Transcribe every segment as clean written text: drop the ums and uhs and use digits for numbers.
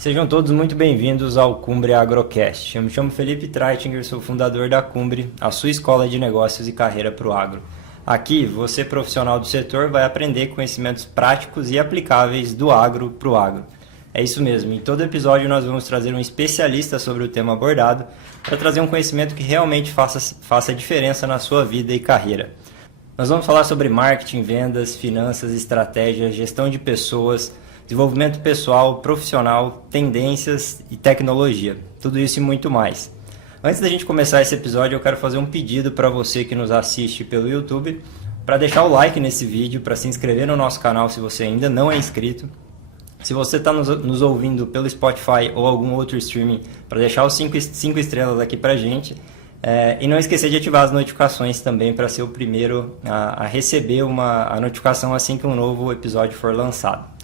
Sejam todos muito bem-vindos ao Cumbre Agrocast. Eu me chamo Felipe Treitinger, sou fundador da Cumbre, a sua escola de negócios e carreira para o agro. Aqui, você profissional do setor vai aprender conhecimentos práticos e aplicáveis do agro para o agro. É isso mesmo, em todo episódio nós vamos trazer um especialista sobre o tema abordado para trazer um conhecimento que realmente faça diferença na sua vida e carreira. Nós vamos falar sobre marketing, vendas, finanças, estratégia, gestão de pessoas, desenvolvimento pessoal, profissional, tendências e tecnologia. Tudo isso e muito mais. Antes da gente começar esse episódio, eu quero fazer um pedido para você que nos assiste pelo YouTube, para deixar o like nesse vídeo, para se inscrever no nosso canal se você ainda não é inscrito. Se você está nos ouvindo pelo Spotify ou algum outro streaming, para deixar os 5 estrelas aqui para a gente. E não esquecer de ativar as notificações também para ser o primeiro a receber a notificação assim que um novo episódio for lançado.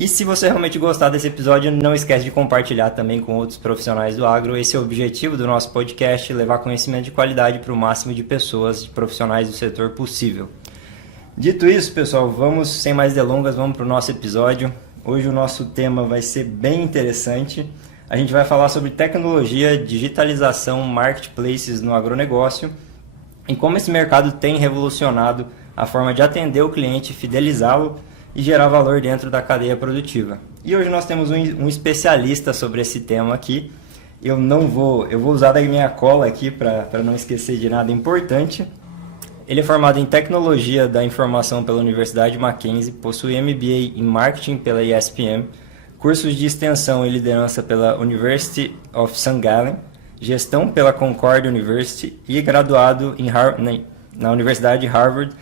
E se você realmente gostar desse episódio, não esquece de compartilhar também com outros profissionais do agro. Esse é o objetivo do nosso podcast, levar conhecimento de qualidade para o máximo de pessoas, de profissionais do setor possível. Dito isso, pessoal, sem mais delongas, vamos para o nosso episódio. Hoje o nosso tema vai ser bem interessante. A gente vai falar sobre tecnologia, digitalização, marketplaces no agronegócio e como esse mercado tem revolucionado a forma de atender o cliente, fidelizá-lo e gerar valor dentro da cadeia produtiva. E hoje nós temos um especialista sobre esse tema aqui. Eu vou usar da minha cola aqui para não esquecer de nada importante. Ele é formado em Tecnologia da Informação pela Universidade Mackenzie, possui MBA em Marketing pela ESPM, cursos de Extensão e Liderança pela University of St. Gallen, Gestão pela Concord University e graduado na Universidade de Harvard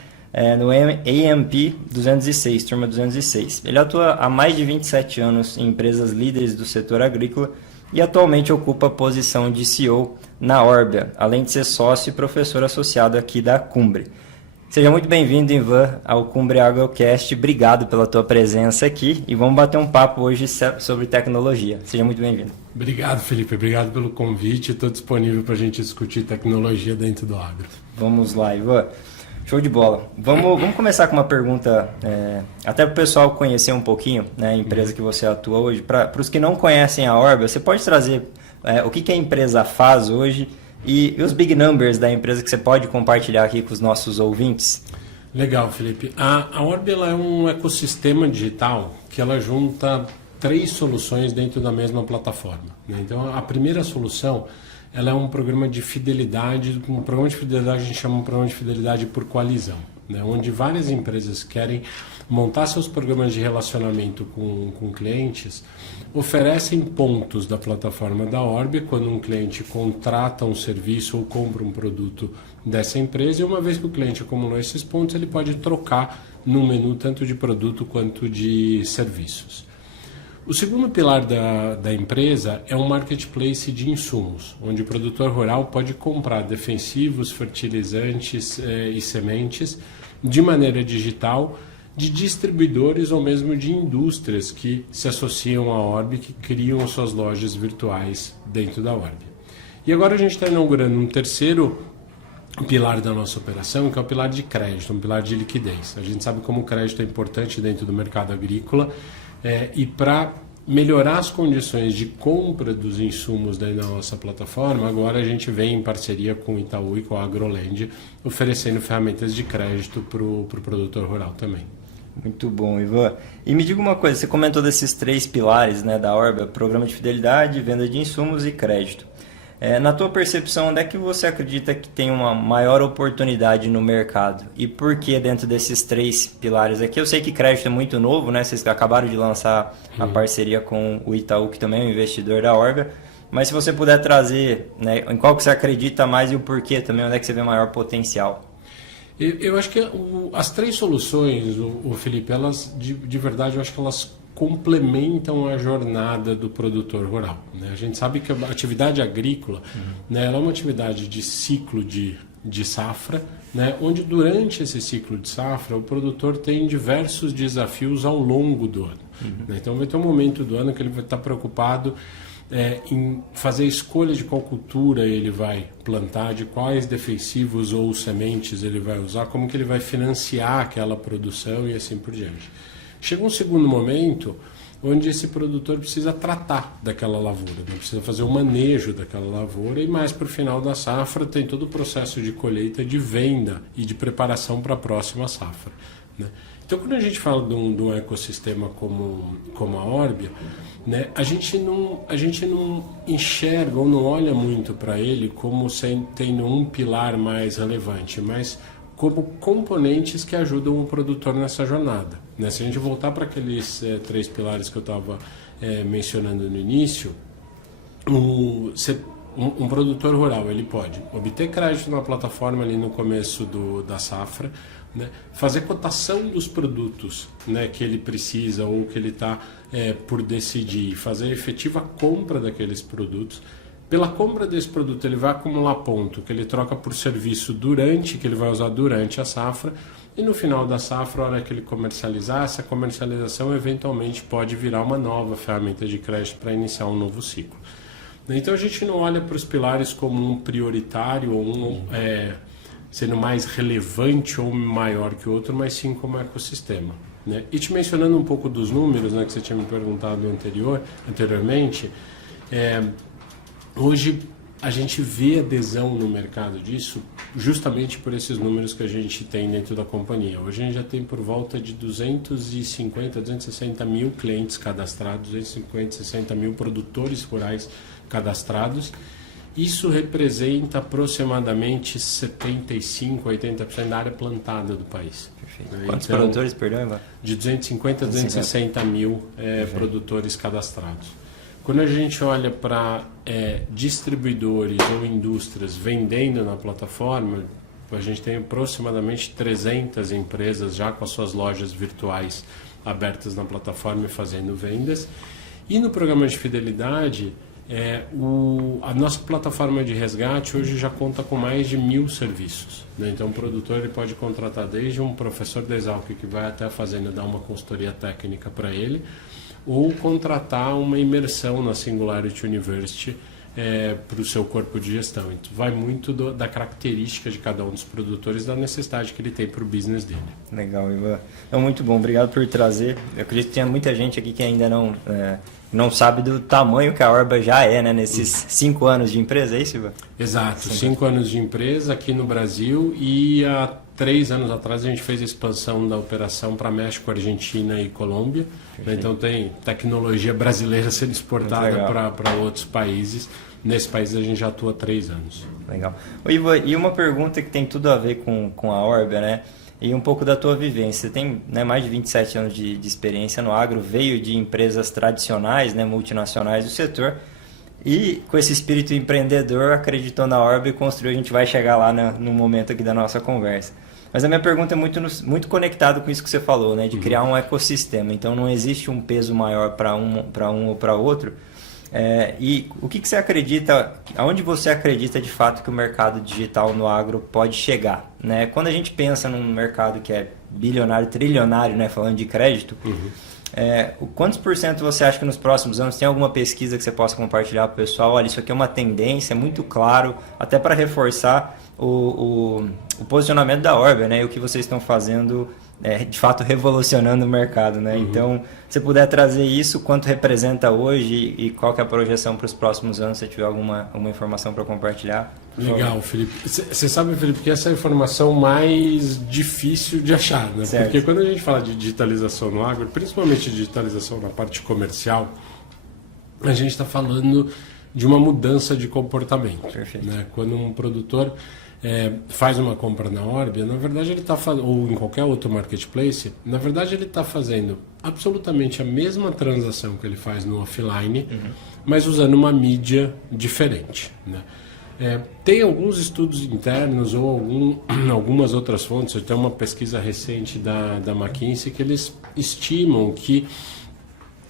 no AMP 206, turma 206. Ele atua há mais de 27 anos em empresas líderes do setor agrícola e atualmente ocupa a posição de CEO na Orbia, além de ser sócio e professor associado aqui da Cumbre. Seja muito bem-vindo, Ivan, ao Cumbre Agrocast. Obrigado pela tua presença aqui e vamos bater um papo hoje sobre tecnologia. Seja muito bem-vindo. Obrigado, Felipe. Obrigado pelo convite. Estou disponível para a gente discutir tecnologia dentro do agro. Vamos lá, Ivan. Show de bola. Vamos começar com uma pergunta, até para o pessoal conhecer um pouquinho, né, a empresa que você atua hoje. Para os que não conhecem a Orbia, você pode trazer o que a empresa faz hoje e os big numbers da empresa que você pode compartilhar aqui com os nossos ouvintes? Legal, Felipe. A Orbia é um ecossistema digital que ela junta 3 soluções dentro da mesma plataforma, né? Então, a primeira solução ela é um programa de fidelidade. Um programa de fidelidade a gente chama um programa de fidelidade por coalizão, né? Onde várias empresas querem montar seus programas de relacionamento com clientes, oferecem pontos da plataforma da Orbia quando um cliente contrata um serviço ou compra um produto dessa empresa, e uma vez que o cliente acumulou esses pontos, ele pode trocar no menu tanto de produto quanto de serviços. O segundo pilar da empresa é um marketplace de insumos, onde o produtor rural pode comprar defensivos, fertilizantes e sementes de maneira digital, de distribuidores ou mesmo de indústrias que se associam à Orbia, que criam suas lojas virtuais dentro da Orbia. E agora a gente está inaugurando um terceiro pilar da nossa operação, que é o pilar de crédito, um pilar de liquidez. A gente sabe como o crédito é importante dentro do mercado agrícola, e para melhorar as condições de compra dos insumos da nossa plataforma, agora a gente vem em parceria com o Itaú e com a AgroLand, oferecendo ferramentas de crédito para o produtor rural também. Muito bom, Ivan. E me diga uma coisa, você comentou desses 3 pilares, né, da Orbia: programa de fidelidade, venda de insumos e crédito. Na tua percepção, onde é que você acredita que tem uma maior oportunidade no mercado? E por que dentro desses 3 pilares aqui? Eu sei que crédito é muito novo, né? Vocês acabaram de lançar a parceria com o Itaú, que também é um investidor da Orbia. Mas se você puder trazer, né, em qual que você acredita mais e o porquê também, onde é que você vê maior potencial? Eu acho que as 3 soluções, Felipe, elas de verdade, eu acho que elas complementam a jornada do produtor rural, né? A gente sabe que a atividade agrícola, né, ela é uma atividade de ciclo de safra, né, onde durante esse ciclo de safra o produtor tem diversos desafios ao longo do ano. Né? Então vai ter um momento do ano que ele vai estar preocupado em fazer a escolha de qual cultura ele vai plantar, de quais defensivos ou sementes ele vai usar, como que ele vai financiar aquela produção e assim por diante. Chega um segundo momento onde esse produtor precisa tratar daquela lavoura, né? Precisa fazer o manejo daquela lavoura e mais para o final da safra tem todo o processo de colheita, de venda e de preparação para a próxima safra, né? Então, quando a gente fala de um ecossistema como a Orbia, né, a gente não enxerga ou não olha muito para ele como tendo um pilar mais relevante, mas como componentes que ajudam o produtor nessa jornada, né? Se a gente voltar para aqueles 3 pilares que eu estava mencionando no início, um produtor rural ele pode obter crédito na plataforma ali no começo da safra, né? Fazer cotação dos produtos, né, que ele precisa ou que ele está por decidir, fazer a efetiva compra daqueles produtos. Pela compra desse produto ele vai acumular ponto que ele troca por serviço que ele vai usar durante a safra, e no final da safra, a hora que ele comercializar, essa comercialização eventualmente pode virar uma nova ferramenta de crédito para iniciar um novo ciclo. Então a gente não olha para os pilares como um prioritário ou sendo mais relevante ou maior que o outro, mas sim como ecossistema, né? E te mencionando um pouco dos números, né, que você tinha me perguntado anteriormente, hoje a gente vê adesão no mercado disso justamente por esses números que a gente tem dentro da companhia. Hoje a gente já tem por volta de 250, 260 mil clientes cadastrados, 250, 260 mil produtores rurais cadastrados. Isso representa aproximadamente 75, 80% da área plantada do país. Perfeito. Quantos produtores, perdão, Ivan? De 250 a 260 mil produtores cadastrados. Quando a gente olha para distribuidores ou indústrias vendendo na plataforma, a gente tem aproximadamente 300 empresas já com as suas lojas virtuais abertas na plataforma e fazendo vendas. E no programa de fidelidade, a nossa plataforma de resgate hoje já conta com mais de 1.000 serviços, né? Então o produtor ele pode contratar desde um professor da Exalc que vai até a fazenda dar uma consultoria técnica para ele, ou contratar uma imersão na Singularity University para o seu corpo de gestão. Então, vai muito da característica de cada um dos produtores, da necessidade que ele tem para o business dele. Legal, Ivan. É muito bom, obrigado por trazer. Eu acredito que tem muita gente aqui que ainda não sabe do tamanho que a Orbia já é, né, nesses 5 anos de empresa, é isso, Ivan? Exato, 5 anos de empresa aqui no Brasil, e há 3 anos atrás a gente fez a expansão da operação para México, Argentina e Colômbia. Perfeito. Então tem tecnologia brasileira sendo exportada para outros países. Nesse país a gente já atua há 3 anos. Legal. Ô, Ivan, e uma pergunta que tem tudo a ver com a Orbia, né? E um pouco da tua vivência. Você tem, né, mais de 27 anos de experiência no agro, veio de empresas tradicionais, né, multinacionais do setor, e com esse espírito empreendedor acreditou na Orbia e construiu. A gente vai chegar lá no momento aqui da nossa conversa. Mas a minha pergunta é muito conectada com isso que você falou, né, de criar um ecossistema. Então não existe um peso maior para um ou para outro. E o que você acredita, aonde você acredita de fato que o mercado digital no agro pode chegar, né? Quando a gente pensa num mercado que é bilionário, trilionário, né, falando de crédito, quantos por cento você acha que nos próximos anos, tem alguma pesquisa que você possa compartilhar para o pessoal? Olha, isso aqui é uma tendência, é muito claro, até para reforçar o posicionamento da Orbia, né, e o que vocês estão fazendo, de fato revolucionando o mercado, né? Então, se puder trazer isso, quanto representa hoje e qual que é a projeção para os próximos anos, se tiver alguma informação para compartilhar. Legal, Felipe. Você sabe, Felipe, que essa é a informação mais difícil de achar, né? Certo. Porque quando a gente fala de digitalização no agro, principalmente digitalização na parte comercial, a gente está falando de uma mudança de comportamento. Perfeito. Né? Quando um produtor faz uma compra na Orbia, na verdade ele está ou em qualquer outro marketplace, na verdade ele está fazendo absolutamente a mesma transação que ele faz no offline, mas usando uma mídia diferente, né? Tem alguns estudos internos ou algumas outras fontes, tem uma pesquisa recente da McKinsey que eles estimam que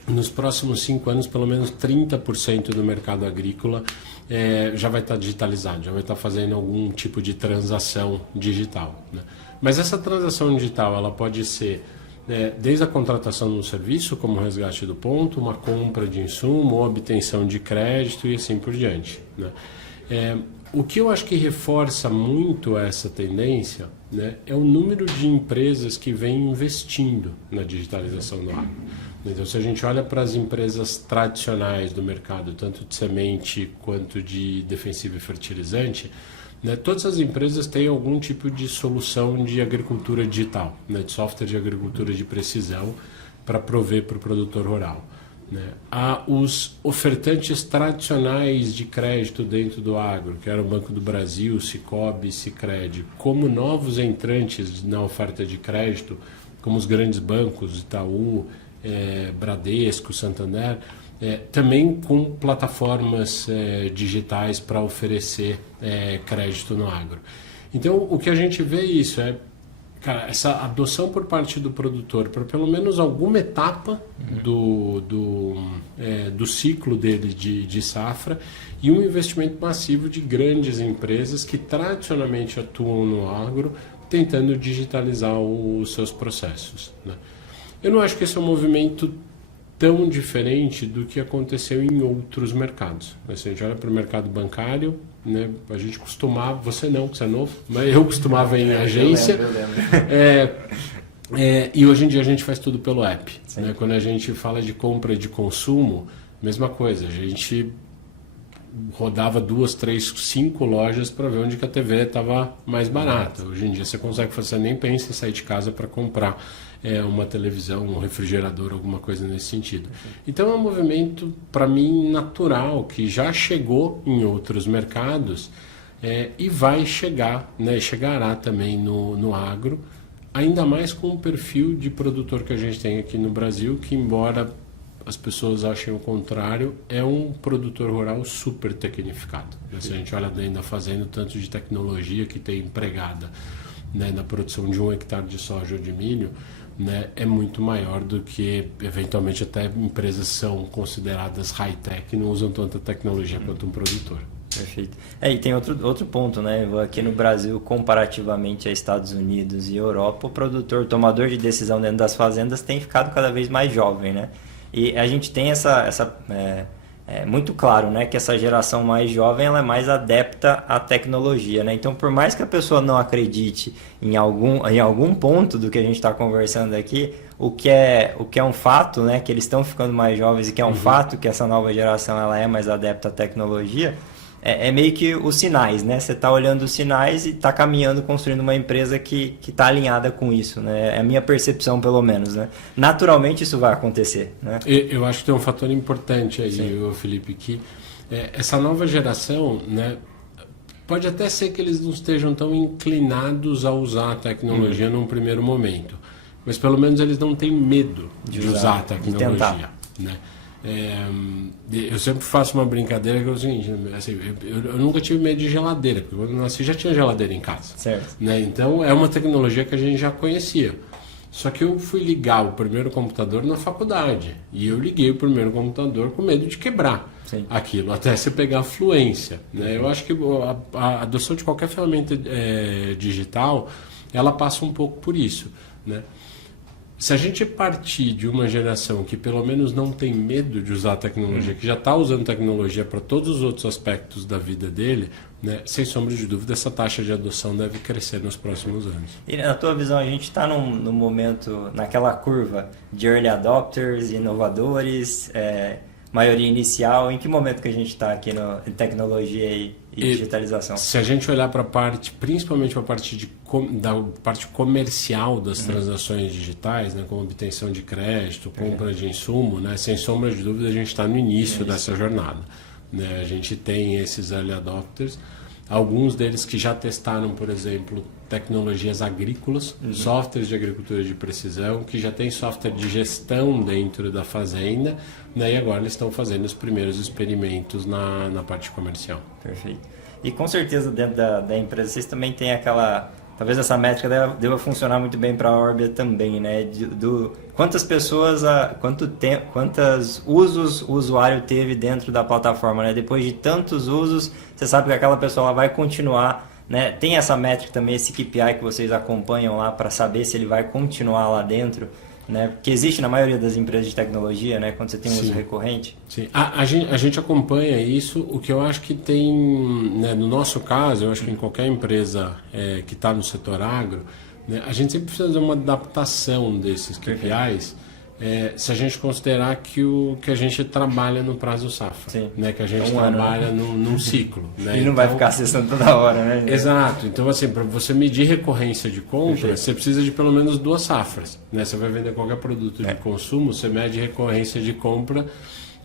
nos próximos 5 anos, pelo menos 30% do mercado agrícola já vai estar digitalizado, já vai estar fazendo algum tipo de transação digital, né? Mas essa transação digital ela pode ser desde a contratação de um serviço, como o resgate do ponto, uma compra de insumo, obtenção de crédito e assim por diante, né? O que eu acho que reforça muito essa tendência, né, é o número de empresas que vêm investindo na digitalização do agro. Então, se a gente olha para as empresas tradicionais do mercado, tanto de semente quanto de defensivo e fertilizante, né, todas as empresas têm algum tipo de solução de agricultura digital, né, de software de agricultura de precisão para prover para o produtor rural. Né. Há os ofertantes tradicionais de crédito dentro do agro, que era o Banco do Brasil, Sicoob, Sicredi, como novos entrantes na oferta de crédito, como os grandes bancos, Itaú, Bradesco, Santander, também com plataformas digitais para oferecer crédito no agro. Então, o que a gente vê isso cara, essa adoção por parte do produtor para pelo menos alguma etapa do ciclo dele de safra e um investimento massivo de grandes empresas que tradicionalmente atuam no agro, tentando digitalizar os seus processos, né? Eu não acho que esse é um movimento tão diferente do que aconteceu em outros mercados. Se a gente olha para o mercado bancário, né, a gente costumava, você não, que você é novo, mas eu costumava ir em agência. Eu lembro. E hoje em dia a gente faz tudo pelo app. Né? Quando a gente fala de compra e de consumo, mesma coisa. A gente rodava 2, 3, 5 lojas para ver onde que a TV estava mais barata. Hoje em dia você consegue fazer, você nem pensa em sair de casa para comprar uma televisão, um refrigerador, alguma coisa nesse sentido. Então é um movimento, para mim, natural, que já chegou em outros mercados e vai chegar, né, chegará também no agro, ainda mais com o perfil de produtor que a gente tem aqui no Brasil, que embora as pessoas achem o contrário, é um produtor rural super tecnificado. Se a gente olha dentro da fazenda, o tanto de tecnologia que tem empregada, né, na produção de 1 hectare de soja ou de milho, né, é muito maior do que, eventualmente, até empresas são consideradas high-tech e não usam tanta tecnologia quanto um produtor. Perfeito. E tem outro ponto, né? Aqui no Brasil, comparativamente a Estados Unidos e Europa, o produtor, tomador de decisão dentro das fazendas tem ficado cada vez mais jovem, né? E a gente tem muito claro, né, que essa geração mais jovem ela é mais adepta à tecnologia, né? Então, por mais que a pessoa não acredite em algum ponto do que a gente está conversando aqui, o que é um fato, né, que eles estão ficando mais jovens e que é um fato que essa nova geração ela é mais adepta à tecnologia, é meio que os sinais, né? Você está olhando os sinais e está caminhando, construindo uma empresa que está alinhada com isso, né? É a minha percepção, pelo menos, né? Naturalmente isso vai acontecer, né? Eu acho que tem um fator importante aí, Felipe, que essa nova geração, né, pode até ser que eles não estejam tão inclinados a usar a tecnologia num primeiro momento, mas pelo menos eles não têm medo de usar a tecnologia, né? Eu sempre faço uma brincadeira que é o seguinte, assim, eu nunca tive medo de geladeira, porque quando eu nasci já tinha geladeira em casa. Certo. Né? Então é uma tecnologia que a gente já conhecia. Só que eu fui ligar o primeiro computador na faculdade. E eu liguei o primeiro computador com medo de quebrar aquilo, até você pegar a fluência. Né? Eu acho que a adoção de qualquer ferramenta digital, ela passa um pouco por isso. Né? Se a gente partir de uma geração que pelo menos não tem medo de usar a tecnologia, que já está usando tecnologia para todos os outros aspectos da vida dele, né, sem sombra de dúvida, essa taxa de adoção deve crescer nos próximos anos. E na tua visão, a gente está num momento, naquela curva de early adopters, inovadores, maioria inicial, em que momento que a gente está aqui em tecnologia e digitalização? Se a gente olhar para a parte, principalmente para a parte da parte comercial das transações digitais, né, como obtenção de crédito, compra de insumo, né, sem sombra de dúvida a gente está no início dessa jornada. Né? A gente tem esses early adopters, alguns deles que já testaram, por exemplo, tecnologias agrícolas, softwares de agricultura de precisão, que já tem software de gestão dentro da fazenda, né? E agora eles estão fazendo os primeiros experimentos na parte comercial. Perfeito. E com certeza dentro da empresa vocês também têm aquela... Talvez essa métrica deva funcionar muito bem para a Orbia também, né? Quantas pessoas, quantos usos o usuário teve dentro da plataforma, né? Depois de tantos usos, você sabe que aquela pessoa ela vai continuar, né? Tem essa métrica também, esse KPI que vocês acompanham lá para saber se ele vai continuar lá dentro, né? Que existe na maioria das empresas de tecnologia, né? Quando você tem um uso recorrente. Sim, a gente acompanha isso. O que eu acho que tem, né, no nosso caso, eu acho que em qualquer empresa que está no setor agro, né, a gente sempre precisa fazer uma adaptação desses KPIs se a gente considerar que a gente trabalha no prazo safra, Sim. né? Que a gente Um ano, trabalha num ciclo. Né? E não vai ficar acessando toda hora, né? Exato. Então, assim, para você medir recorrência de compra, você precisa de pelo menos 2 safras. Né? Você vai vender qualquer produto de consumo, você mede recorrência de compra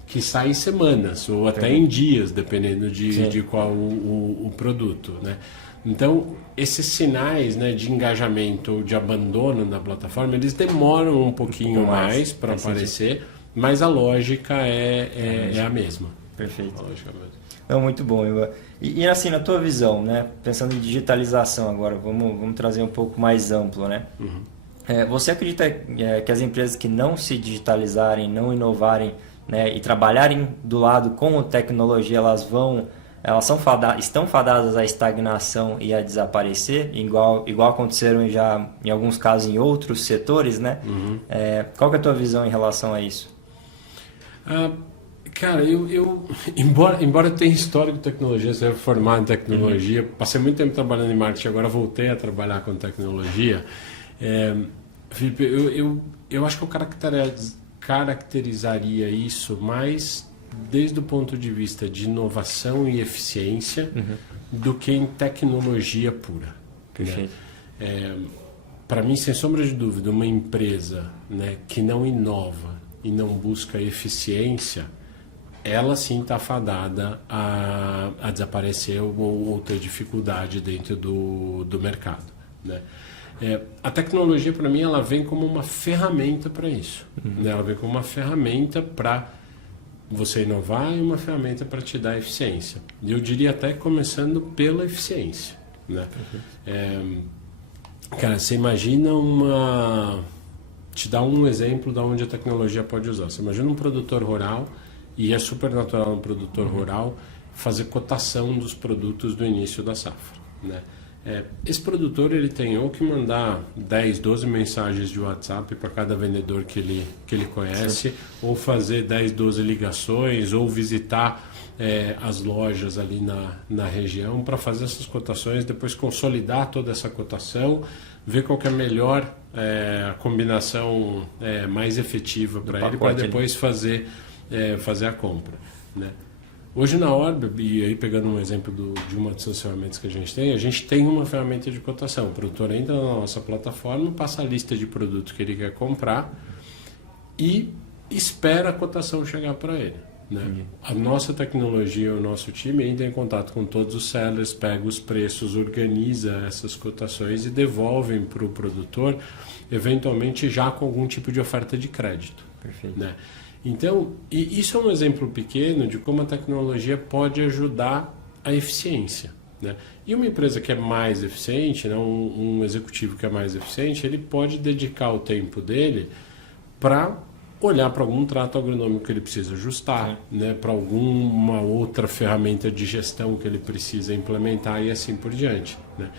que sai em semanas ou até em dias, dependendo de qual o produto. Né? Então, esses sinais, né, de engajamento ou de abandono na plataforma, eles demoram um pouquinho mais para aparecer, mas a lógica é a mesma. Perfeito. A lógica é a mesma. Não, muito bom, Ivan. E assim, na tua visão, né, pensando em digitalização agora, vamos trazer um pouco mais amplo, né? Você acredita que as empresas que não se digitalizarem, não inovarem, né, e trabalharem do lado com a tecnologia, estão fadadas à estagnação e a desaparecer, igual aconteceram já em alguns casos em outros setores, né? Qual que é a tua visão em relação a isso? Cara, embora eu tenha histórico de tecnologia, seja formado em tecnologia, passei muito tempo trabalhando em marketing, agora voltei a trabalhar com tecnologia. Felipe, eu acho que eu caracterizaria isso mais desde o ponto de vista de inovação e eficiência do que em tecnologia pura. Perfeito. Né? Para mim, sem sombra de dúvida, uma empresa, né, que não inova e não busca eficiência, ela sim está fadada a desaparecer ou ter dificuldade dentro do mercado. Né? A tecnologia, para mim, ela vem como uma ferramenta para isso. Né? Ela vem como uma ferramenta para você inovar e uma ferramenta para te dar eficiência. E eu diria até começando pela eficiência. Né? Cara, você imagina te dar um exemplo de onde a tecnologia pode usar. Você imagina um produtor rural, e é super natural no produtor rural fazer cotação dos produtos do início da safra. Né? Esse produtor ele tem ou que mandar 10, 12 mensagens de WhatsApp para cada vendedor que ele conhece, sim, ou fazer 10, 12 ligações, ou visitar as lojas ali na região para fazer essas cotações, depois consolidar toda essa cotação, ver qual que é a melhor a combinação mais efetiva para ele, para depois fazer a compra. Né? Hoje na Orbe, e aí pegando um exemplo de uma dessas ferramentas que a gente tem uma ferramenta de cotação. O produtor entra na nossa plataforma, passa a lista de produtos que ele quer comprar e espera a cotação chegar para ele. Né? A nossa tecnologia, o nosso time entra em contato com todos os sellers, pega os preços, organiza essas cotações e devolvem para o produtor, eventualmente já com algum tipo de oferta de crédito. Perfeito. Né? Então, isso é um exemplo pequeno de como a tecnologia pode ajudar a eficiência. Né? E uma empresa que é mais eficiente, né, um executivo que é mais eficiente, ele pode dedicar o tempo dele para olhar para algum trato agronômico que ele precisa ajustar, né, para alguma outra ferramenta de gestão que ele precisa implementar e assim por diante. Né?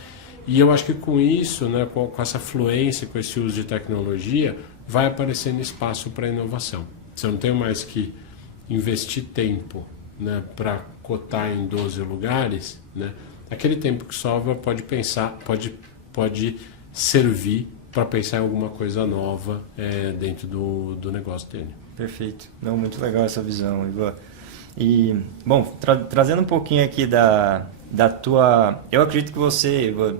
E eu acho que com isso, né, com essa fluência, com esse uso de tecnologia, vai aparecendo espaço para inovação. Você não tem mais que investir tempo, né, para cotar em 12 lugares. Né? Aquele tempo que sobra pode servir para pensar em alguma coisa nova dentro do negócio dele. Perfeito. Não, muito legal essa visão, Ivan. E, bom, trazendo um pouquinho aqui da tua... Eu acredito que você, Ivan,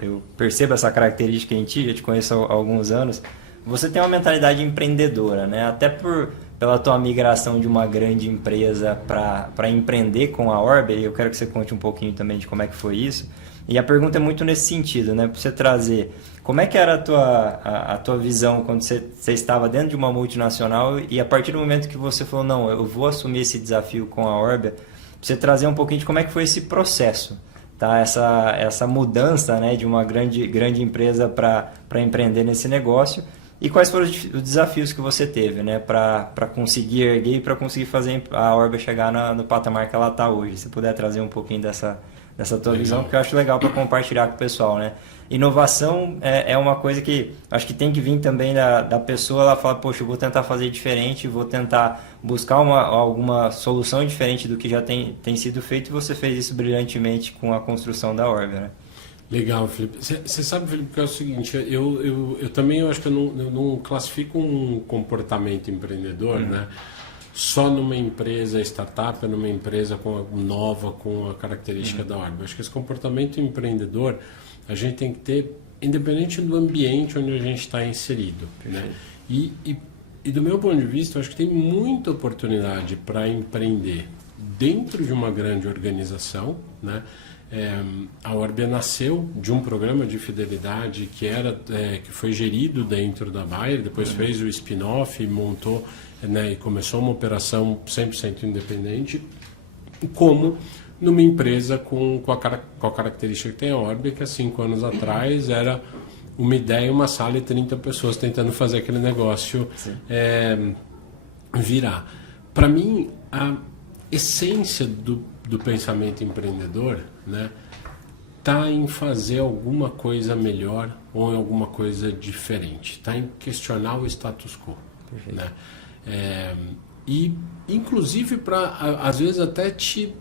eu percebo essa característica em ti, eu te conheço há alguns anos. Você tem uma mentalidade empreendedora, né? Até pela tua migração de uma grande empresa para empreender com a Orbe, eu quero que você conte um pouquinho também de como é que foi isso. E a pergunta é muito nesse sentido, né? Para você trazer, como é que era a tua visão quando você estava dentro de uma multinacional e a partir do momento que você falou, não, eu vou assumir esse desafio com a Orbe, para você trazer um pouquinho de como é que foi esse processo, tá? Essa mudança, né, de uma grande empresa para empreender nesse negócio. E quais foram os desafios que você teve, né, para conseguir erguer e para conseguir fazer a Orbe chegar no patamar que ela está hoje? Se puder trazer um pouquinho dessa tua visão, porque eu acho legal para compartilhar com o pessoal, né? Inovação é uma coisa que acho que tem que vir também da pessoa, ela fala, poxa, eu vou tentar fazer diferente, vou tentar buscar alguma solução diferente do que já tem sido feito, e você fez isso brilhantemente com a construção da Orbe, né? Legal, Felipe. Você sabe, Felipe, que é o seguinte, eu também eu acho que eu não classifico um comportamento empreendedor, né? Só numa empresa startup, numa empresa nova com a característica da Orbe. Eu acho que esse comportamento empreendedor a gente tem que ter, independente do ambiente onde a gente está inserido, né? E do meu ponto de vista, eu acho que tem muita oportunidade para empreender dentro de uma grande organização, né? A Orbia nasceu de um programa de fidelidade que foi gerido dentro da Bayer, depois fez o spin-off e montou, né, e começou uma operação 100% independente, como numa empresa com a característica que tem a Orbia, que há 5 anos atrás era uma ideia, uma sala e 30 pessoas tentando fazer aquele negócio virar. Para mim, a essência do pensamento empreendedor, né, tá em fazer alguma coisa melhor ou em alguma coisa diferente, tá em questionar o status quo, né? E inclusive para às vezes até te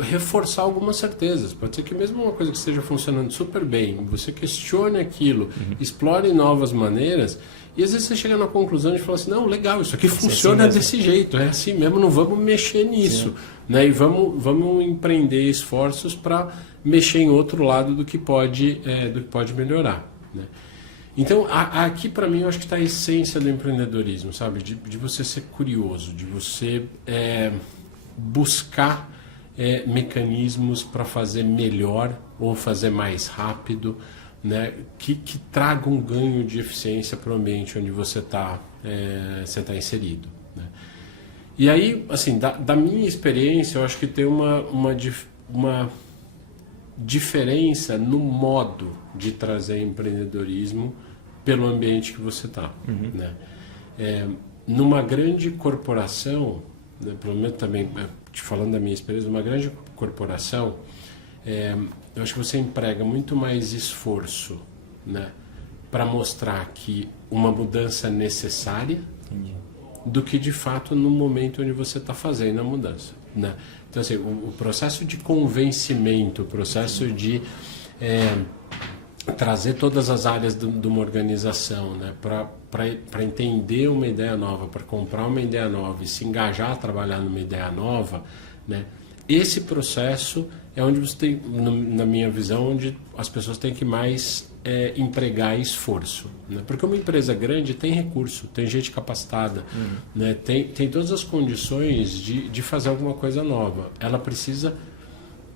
reforçar algumas certezas. Pode ser que mesmo uma coisa que esteja funcionando super bem, você questione aquilo, explore novas maneiras. E às vezes você chega na conclusão de falar assim, não, legal, isso aqui funciona desse jeito, é assim mesmo, não vamos mexer nisso, né? E vamos empreender esforços para mexer em outro lado do que pode melhorar, né? Então, aqui para mim eu acho que está a essência do empreendedorismo, sabe? De você ser curioso, de você buscar mecanismos para fazer melhor ou fazer mais rápido, né, que traga um ganho de eficiência para o ambiente onde você está inserido, né? E aí, assim, da minha experiência, eu acho que tem uma diferença no modo de trazer empreendedorismo pelo ambiente que você está, né? Numa grande corporação, né, pelo menos também, te falando da minha experiência, numa grande corporação, eu acho que você emprega muito mais esforço, né, para mostrar que uma mudança é necessária. Entendi. Do que de fato no momento onde você está fazendo a mudança, né? Então assim, o processo de convencimento, o processo de trazer todas as áreas de uma organização, né, para entender uma ideia nova, para comprar uma ideia nova e se engajar a trabalhar numa ideia nova, né? Esse processo é onde você tem, na minha visão, onde as pessoas têm que mais empregar esforço, né? Porque uma empresa grande tem recurso, tem gente capacitada, né? Tem todas as condições de fazer alguma coisa nova. Ela precisa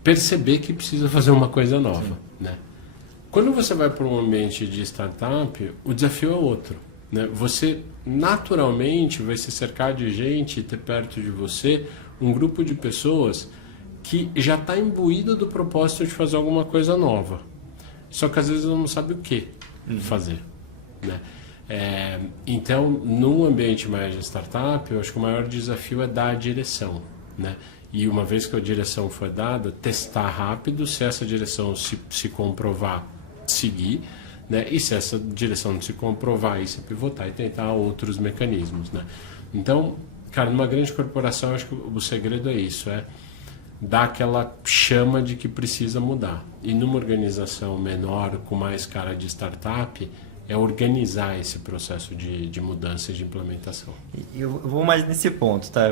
perceber que precisa fazer uma coisa nova, né? Quando você vai para um ambiente de startup, o desafio é outro, né? Você naturalmente vai se cercar de gente e ter perto de você um grupo de pessoas que já está imbuído do propósito de fazer alguma coisa nova. Só que às vezes não sabe o que fazer, né? Então, num ambiente mais de startup, eu acho que o maior desafio é dar a direção, né? E uma vez que a direção for dada, testar rápido, se essa direção se comprovar, seguir, né? E se essa direção não se comprovar, aí se pivotar e tentar outros mecanismos, né? Então, cara, numa grande corporação, eu acho que o segredo é isso, dar aquela chama de que precisa mudar. E numa organização menor, com mais cara de startup, é organizar esse processo de mudança e de implementação. Eu vou mais nesse ponto, tá?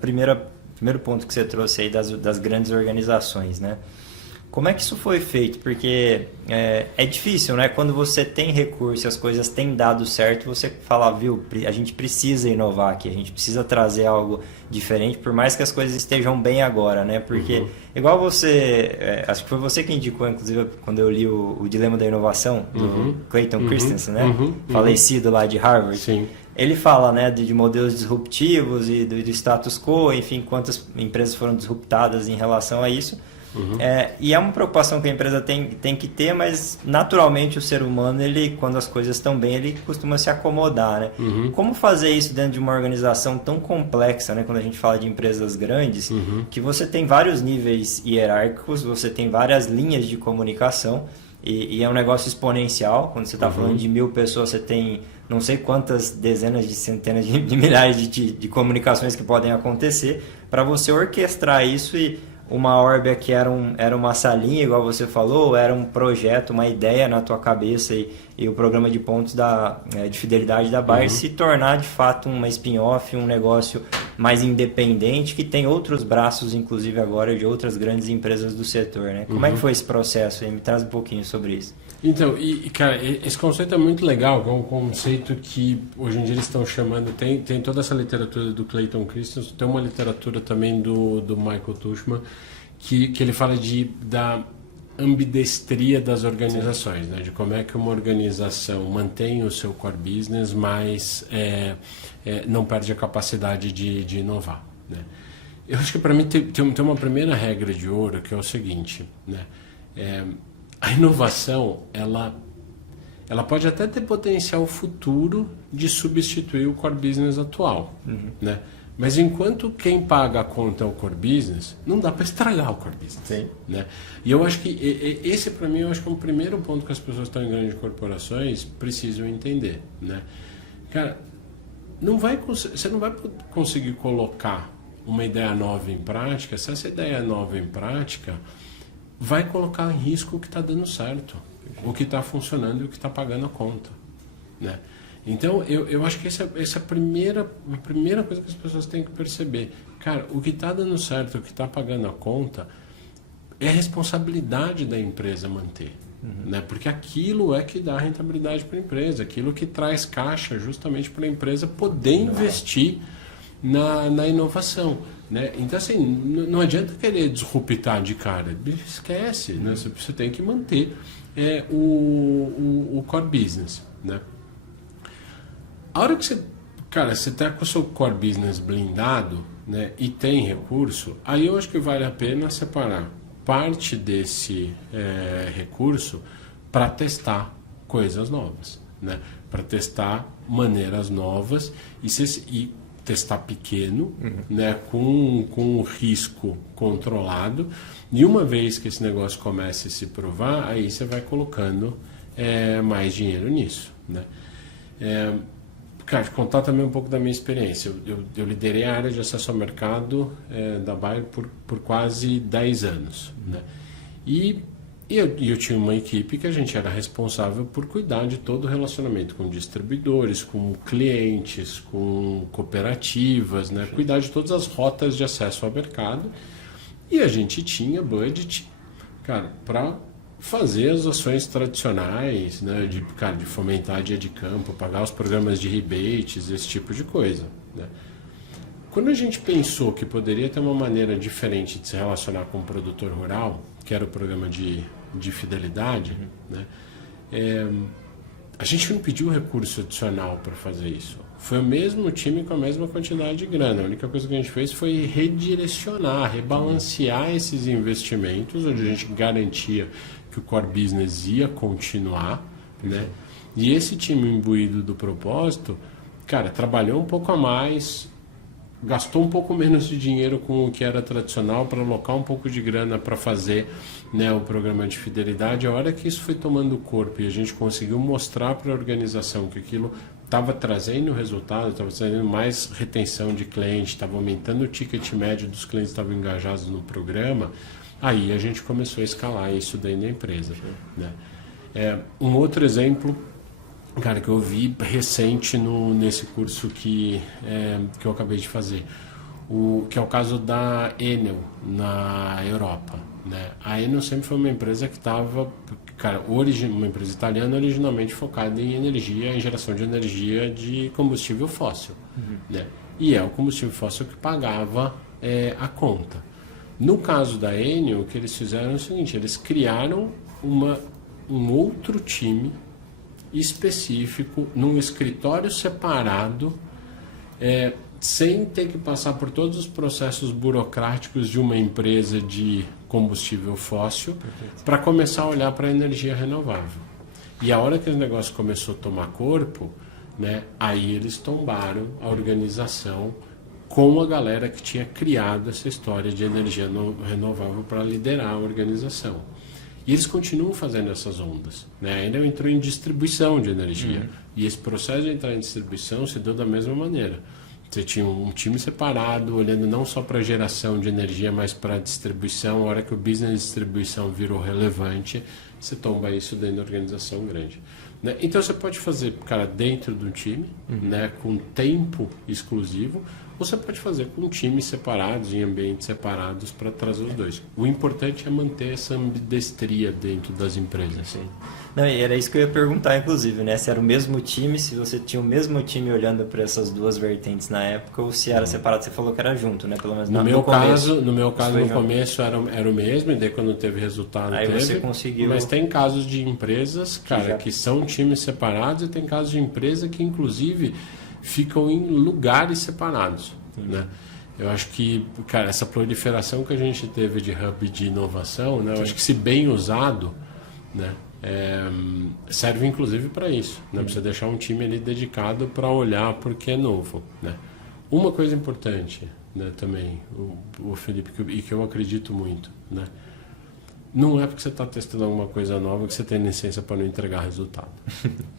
Primeiro ponto que você trouxe aí das grandes organizações, né? Como é que isso foi feito? Porque é difícil, né? Quando você tem recurso e as coisas têm dado certo, você fala, viu, a gente precisa inovar aqui, a gente precisa trazer algo diferente, por mais que as coisas estejam bem agora, né? Porque, igual você, acho que foi você que indicou, inclusive, quando eu li o Dilema da Inovação, do Clayton Christensen, né? Falecido lá de Harvard. Sim. Ele fala, né, de modelos disruptivos e do status quo, enfim, quantas empresas foram disruptadas em relação a isso. E é uma preocupação que a empresa tem que ter, mas naturalmente o ser humano, quando as coisas estão bem, ele costuma se acomodar, né? Como fazer isso dentro de uma organização tão complexa, né? Quando a gente fala de empresas grandes, que você tem vários níveis hierárquicos, você tem várias linhas de comunicação e é um negócio exponencial. Quando você está falando de 1000 pessoas, você tem não sei quantas dezenas de centenas de milhares de comunicações que podem acontecer para você orquestrar isso. E uma Orbia que era uma salinha, igual você falou, era um projeto, uma ideia na tua cabeça e o programa de pontos de fidelidade da Bayer se tornar de fato uma spin-off, um negócio mais independente, que tem outros braços, inclusive agora, de outras grandes empresas do setor, né? Como é que foi esse processo aí? Me traz um pouquinho sobre isso. Então, cara, esse conceito é muito legal, é um conceito que hoje em dia eles estão chamando, tem toda essa literatura do Clayton Christensen, tem uma literatura também do Michael Tuchman, que ele fala da ambidestria das organizações, né? De como é que uma organização mantém o seu core business, mas não perde a capacidade de inovar, né? Eu acho que para mim tem uma primeira regra de ouro, que é o seguinte, né? A inovação, ela pode até ter potencial futuro de substituir o core business atual, né? Mas enquanto quem paga a conta é o core business, não dá para estragar o core business. Sim. Né? E eu acho que esse, para mim, eu acho que é um primeiro ponto que as pessoas que estão em grandes corporações precisam entender, né? Cara, você não vai conseguir colocar uma ideia nova em prática se essa ideia nova em prática vai colocar em risco o que está dando certo, o que está funcionando e o que está pagando a conta, né? Então, eu acho que essa é a primeira coisa que as pessoas têm que perceber. Cara, o que está dando certo, o que está pagando a conta, é responsabilidade da empresa manter, né? Porque aquilo é que dá rentabilidade para a empresa, aquilo que traz caixa justamente para a empresa poder investir na inovação, né? Então, assim, não adianta querer disruptar de cara, esquece, né? Você tem que manter o core business, né? A hora que você está com o seu core business blindado, né, e tem recurso, aí eu acho que vale a pena separar parte desse recurso para testar coisas novas, né? Para testar maneiras novas e testar pequeno, né, com risco controlado. E uma vez que esse negócio comece a se provar, aí você vai colocando mais dinheiro nisso, né? Cara, contar também um pouco da minha experiência. Eu liderei a área de acesso ao mercado da Bayer por quase 10 anos, né? E eu tinha uma equipe que a gente era responsável por cuidar de todo o relacionamento com distribuidores, com clientes, com cooperativas, né? Cuidar de todas as rotas de acesso ao mercado. E a gente tinha budget, cara, para fazer as ações tradicionais, né, de fomentar dia de campo, pagar os programas de rebates, esse tipo de coisa, né? Quando a gente pensou que poderia ter uma maneira diferente de se relacionar com o produtor rural, que era o programa de fidelidade, né, a gente não pediu recurso adicional para fazer isso. Foi o mesmo time com a mesma quantidade de grana. A única coisa que a gente fez foi redirecionar, rebalancear esses investimentos, onde a gente garantia que o core business ia continuar, né? E esse time imbuído do propósito, cara, trabalhou um pouco a mais, gastou um pouco menos de dinheiro com o que era tradicional para alocar um pouco de grana para fazer, né, o programa de fidelidade. A hora que isso foi tomando corpo e a gente conseguiu mostrar para a organização que aquilo estava trazendo resultado, estava trazendo mais retenção de cliente, estava aumentando o ticket médio dos clientes que estavam engajados no programa, aí a gente começou a escalar isso dentro da empresa, né? Um outro exemplo, cara, que eu vi recente nesse curso que eu acabei de fazer, que é o caso da Enel na Europa, né? A Enel sempre foi uma empresa que estava, cara, uma empresa italiana originalmente focada em geração de energia de combustível fóssil, né? E é o combustível fóssil que pagava a conta. No caso da Enel, o que eles fizeram é o seguinte: eles criaram um outro time específico, num escritório separado, sem ter que passar por todos os processos burocráticos de uma empresa de combustível fóssil, para começar a olhar para a energia renovável. E a hora que o negócio começou a tomar corpo, né, aí eles tombaram a organização com a galera que tinha criado essa história de energia renovável para liderar a organização. E eles continuam fazendo essas ondas, né? Ainda entrou em distribuição de energia. E esse processo de entrar em distribuição se deu da mesma maneira. Você tinha um time separado, olhando não só para geração de energia, mas para distribuição. A hora que o business de distribuição virou relevante, você tomba isso dentro da organização grande. Né? Então você pode fazer, cara, dentro do time, né, com tempo exclusivo, ou você pode fazer com times separados, em ambientes separados, para trazer os dois. O importante é manter essa ambidestria dentro das empresas. Sim. Não, e era isso que eu ia perguntar, inclusive, né? Se era o mesmo time, se você tinha o mesmo time olhando para essas duas vertentes na época, ou se era separado. Você falou que era junto, né? Pelo menos no meu caso, no começo era o mesmo, e daí quando teve resultado aí teve. Você conseguiu... Mas tem casos de empresas, cara, que são times separados, e tem casos de empresa que, inclusive, ficam em lugares separados, né? Eu acho que, cara, essa proliferação que a gente teve de hub de inovação, né? Eu acho que, se bem usado, né? Serve inclusive para isso, né? Para você deixar um time ali dedicado para olhar porque é novo, né? Uma coisa importante, né, também, o Felipe, e que eu acredito muito, né? Não é porque você está testando alguma coisa nova que você tem licença para não entregar resultado.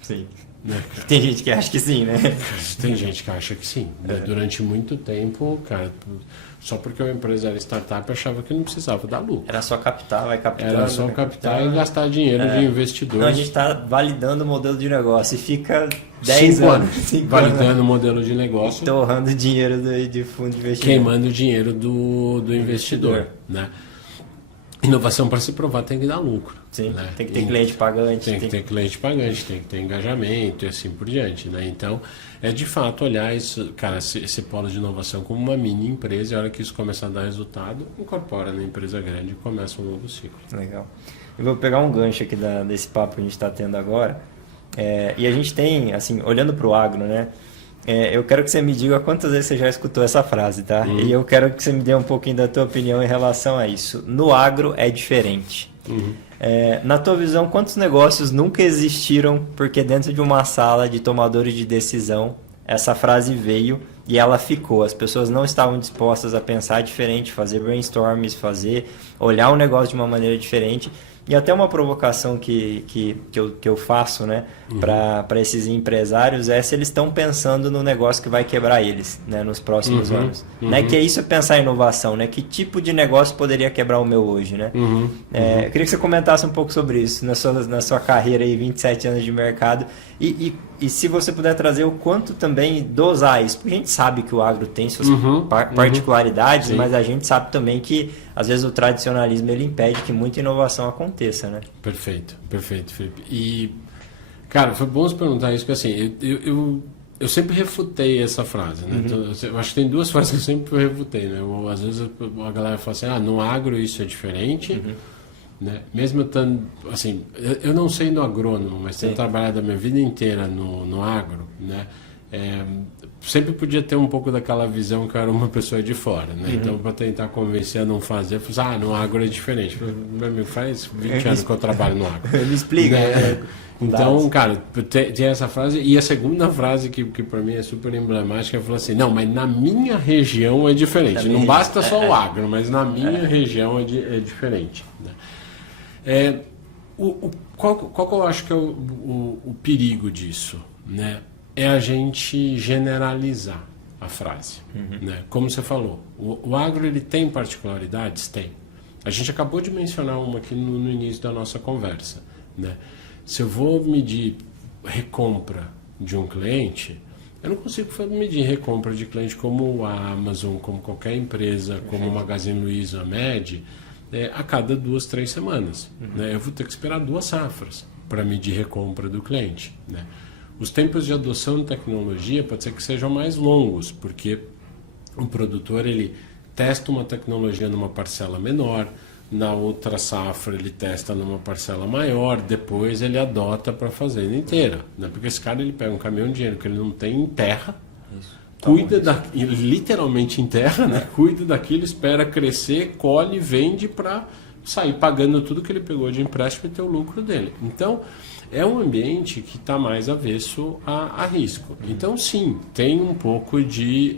Sim. Né? Tem gente que acha que sim, né? Tem gente que acha que sim. Né? Durante muito tempo, cara, só porque uma empresa era startup, achava que não precisava dar lucro. Era só captar, vai captando. Era só captar e gastar dinheiro de investidores. Não, a gente está validando o modelo de negócio e fica 10 anos. 5 validando o modelo de negócio. Torrando dinheiro de fundo de investimento. Queimando o dinheiro do investidor. Né? Inovação, para se provar, tem que dar lucro. Sim, né? Tem que ter cliente pagante. Tem que ter cliente pagante, tem que ter engajamento e assim por diante. Né? Então, é de fato olhar isso, cara, esse polo de inovação como uma mini empresa, e a hora que isso começar a dar resultado, incorpora na empresa grande e começa um novo ciclo. Legal. Eu vou pegar um gancho aqui desse papo que a gente está tendo agora. E a gente tem, assim, olhando para o agro, né? Eu quero que você me diga quantas vezes você já escutou essa frase, tá? E eu quero que você me dê um pouquinho da tua opinião em relação a isso. No agro é diferente. Na tua visão, quantos negócios nunca existiram porque dentro de uma sala de tomadores de decisão essa frase veio e ela ficou? As pessoas não estavam dispostas a pensar diferente, fazer brainstorms, olhar o negócio de uma maneira diferente. E até uma provocação que eu faço, né, para esses empresários é se eles estão pensando no negócio que vai quebrar eles, né, nos próximos anos. Né, que isso é pensar em inovação, né? Que tipo de negócio poderia quebrar o meu hoje, né? Eu queria que você comentasse um pouco sobre isso na sua carreira aí, 27 anos de mercado. E se você puder trazer o quanto também dosar isso, porque a gente sabe que o agro tem suas particularidades, mas a gente sabe também que às vezes o tradicionalismo ele impede que muita inovação aconteça, né? Perfeito, Felipe. E, cara, foi bom você perguntar isso, porque assim, eu sempre refutei essa frase, né? Então, eu acho que tem duas frases que eu sempre refutei, né? Às vezes a galera fala assim, no agro isso é diferente, né? Mesmo eu estando, assim, eu não sei do agrônomo, mas tendo trabalhado a minha vida inteira no agro, né? Sempre podia ter um pouco daquela visão que eu era uma pessoa de fora, né? Então, para tentar convencer a não fazer, eu falei, no agro é diferente. Meu amigo, faz 20 anos que eu trabalho no agro. Me explica. Né? Então, cara, tem essa frase. E a segunda frase que para mim é super emblemática, falou assim, não, mas na mina região é diferente. Não basta só o agro, mas na minha região é diferente. Né? Qual que eu acho que é o perigo disso, né? É a gente generalizar a frase. Né? Como você falou, o agro ele tem particularidades? Tem. A gente acabou de mencionar uma aqui no início da nossa conversa. Né? Se eu vou medir recompra de um cliente, eu não consigo medir recompra de cliente como a Amazon, como qualquer empresa, como o Magazine Luiza, a MED, a cada 2, 3 semanas. Né? Eu vou ter que esperar 2 safras para medir recompra do cliente. Né? Os tempos de adoção de tecnologia pode ser que sejam mais longos, porque o produtor ele testa uma tecnologia numa parcela menor, na outra safra ele testa numa parcela maior, depois ele adota para a fazenda inteira. Né? Porque esse cara ele pega um caminhão de dinheiro que ele não tem em terra, literalmente em terra, né? Cuida daquilo, espera crescer, colhe, vende para sair pagando tudo que ele pegou de empréstimo e ter o lucro dele. Então, é um ambiente que está mais avesso a risco. Então, sim, tem um pouco de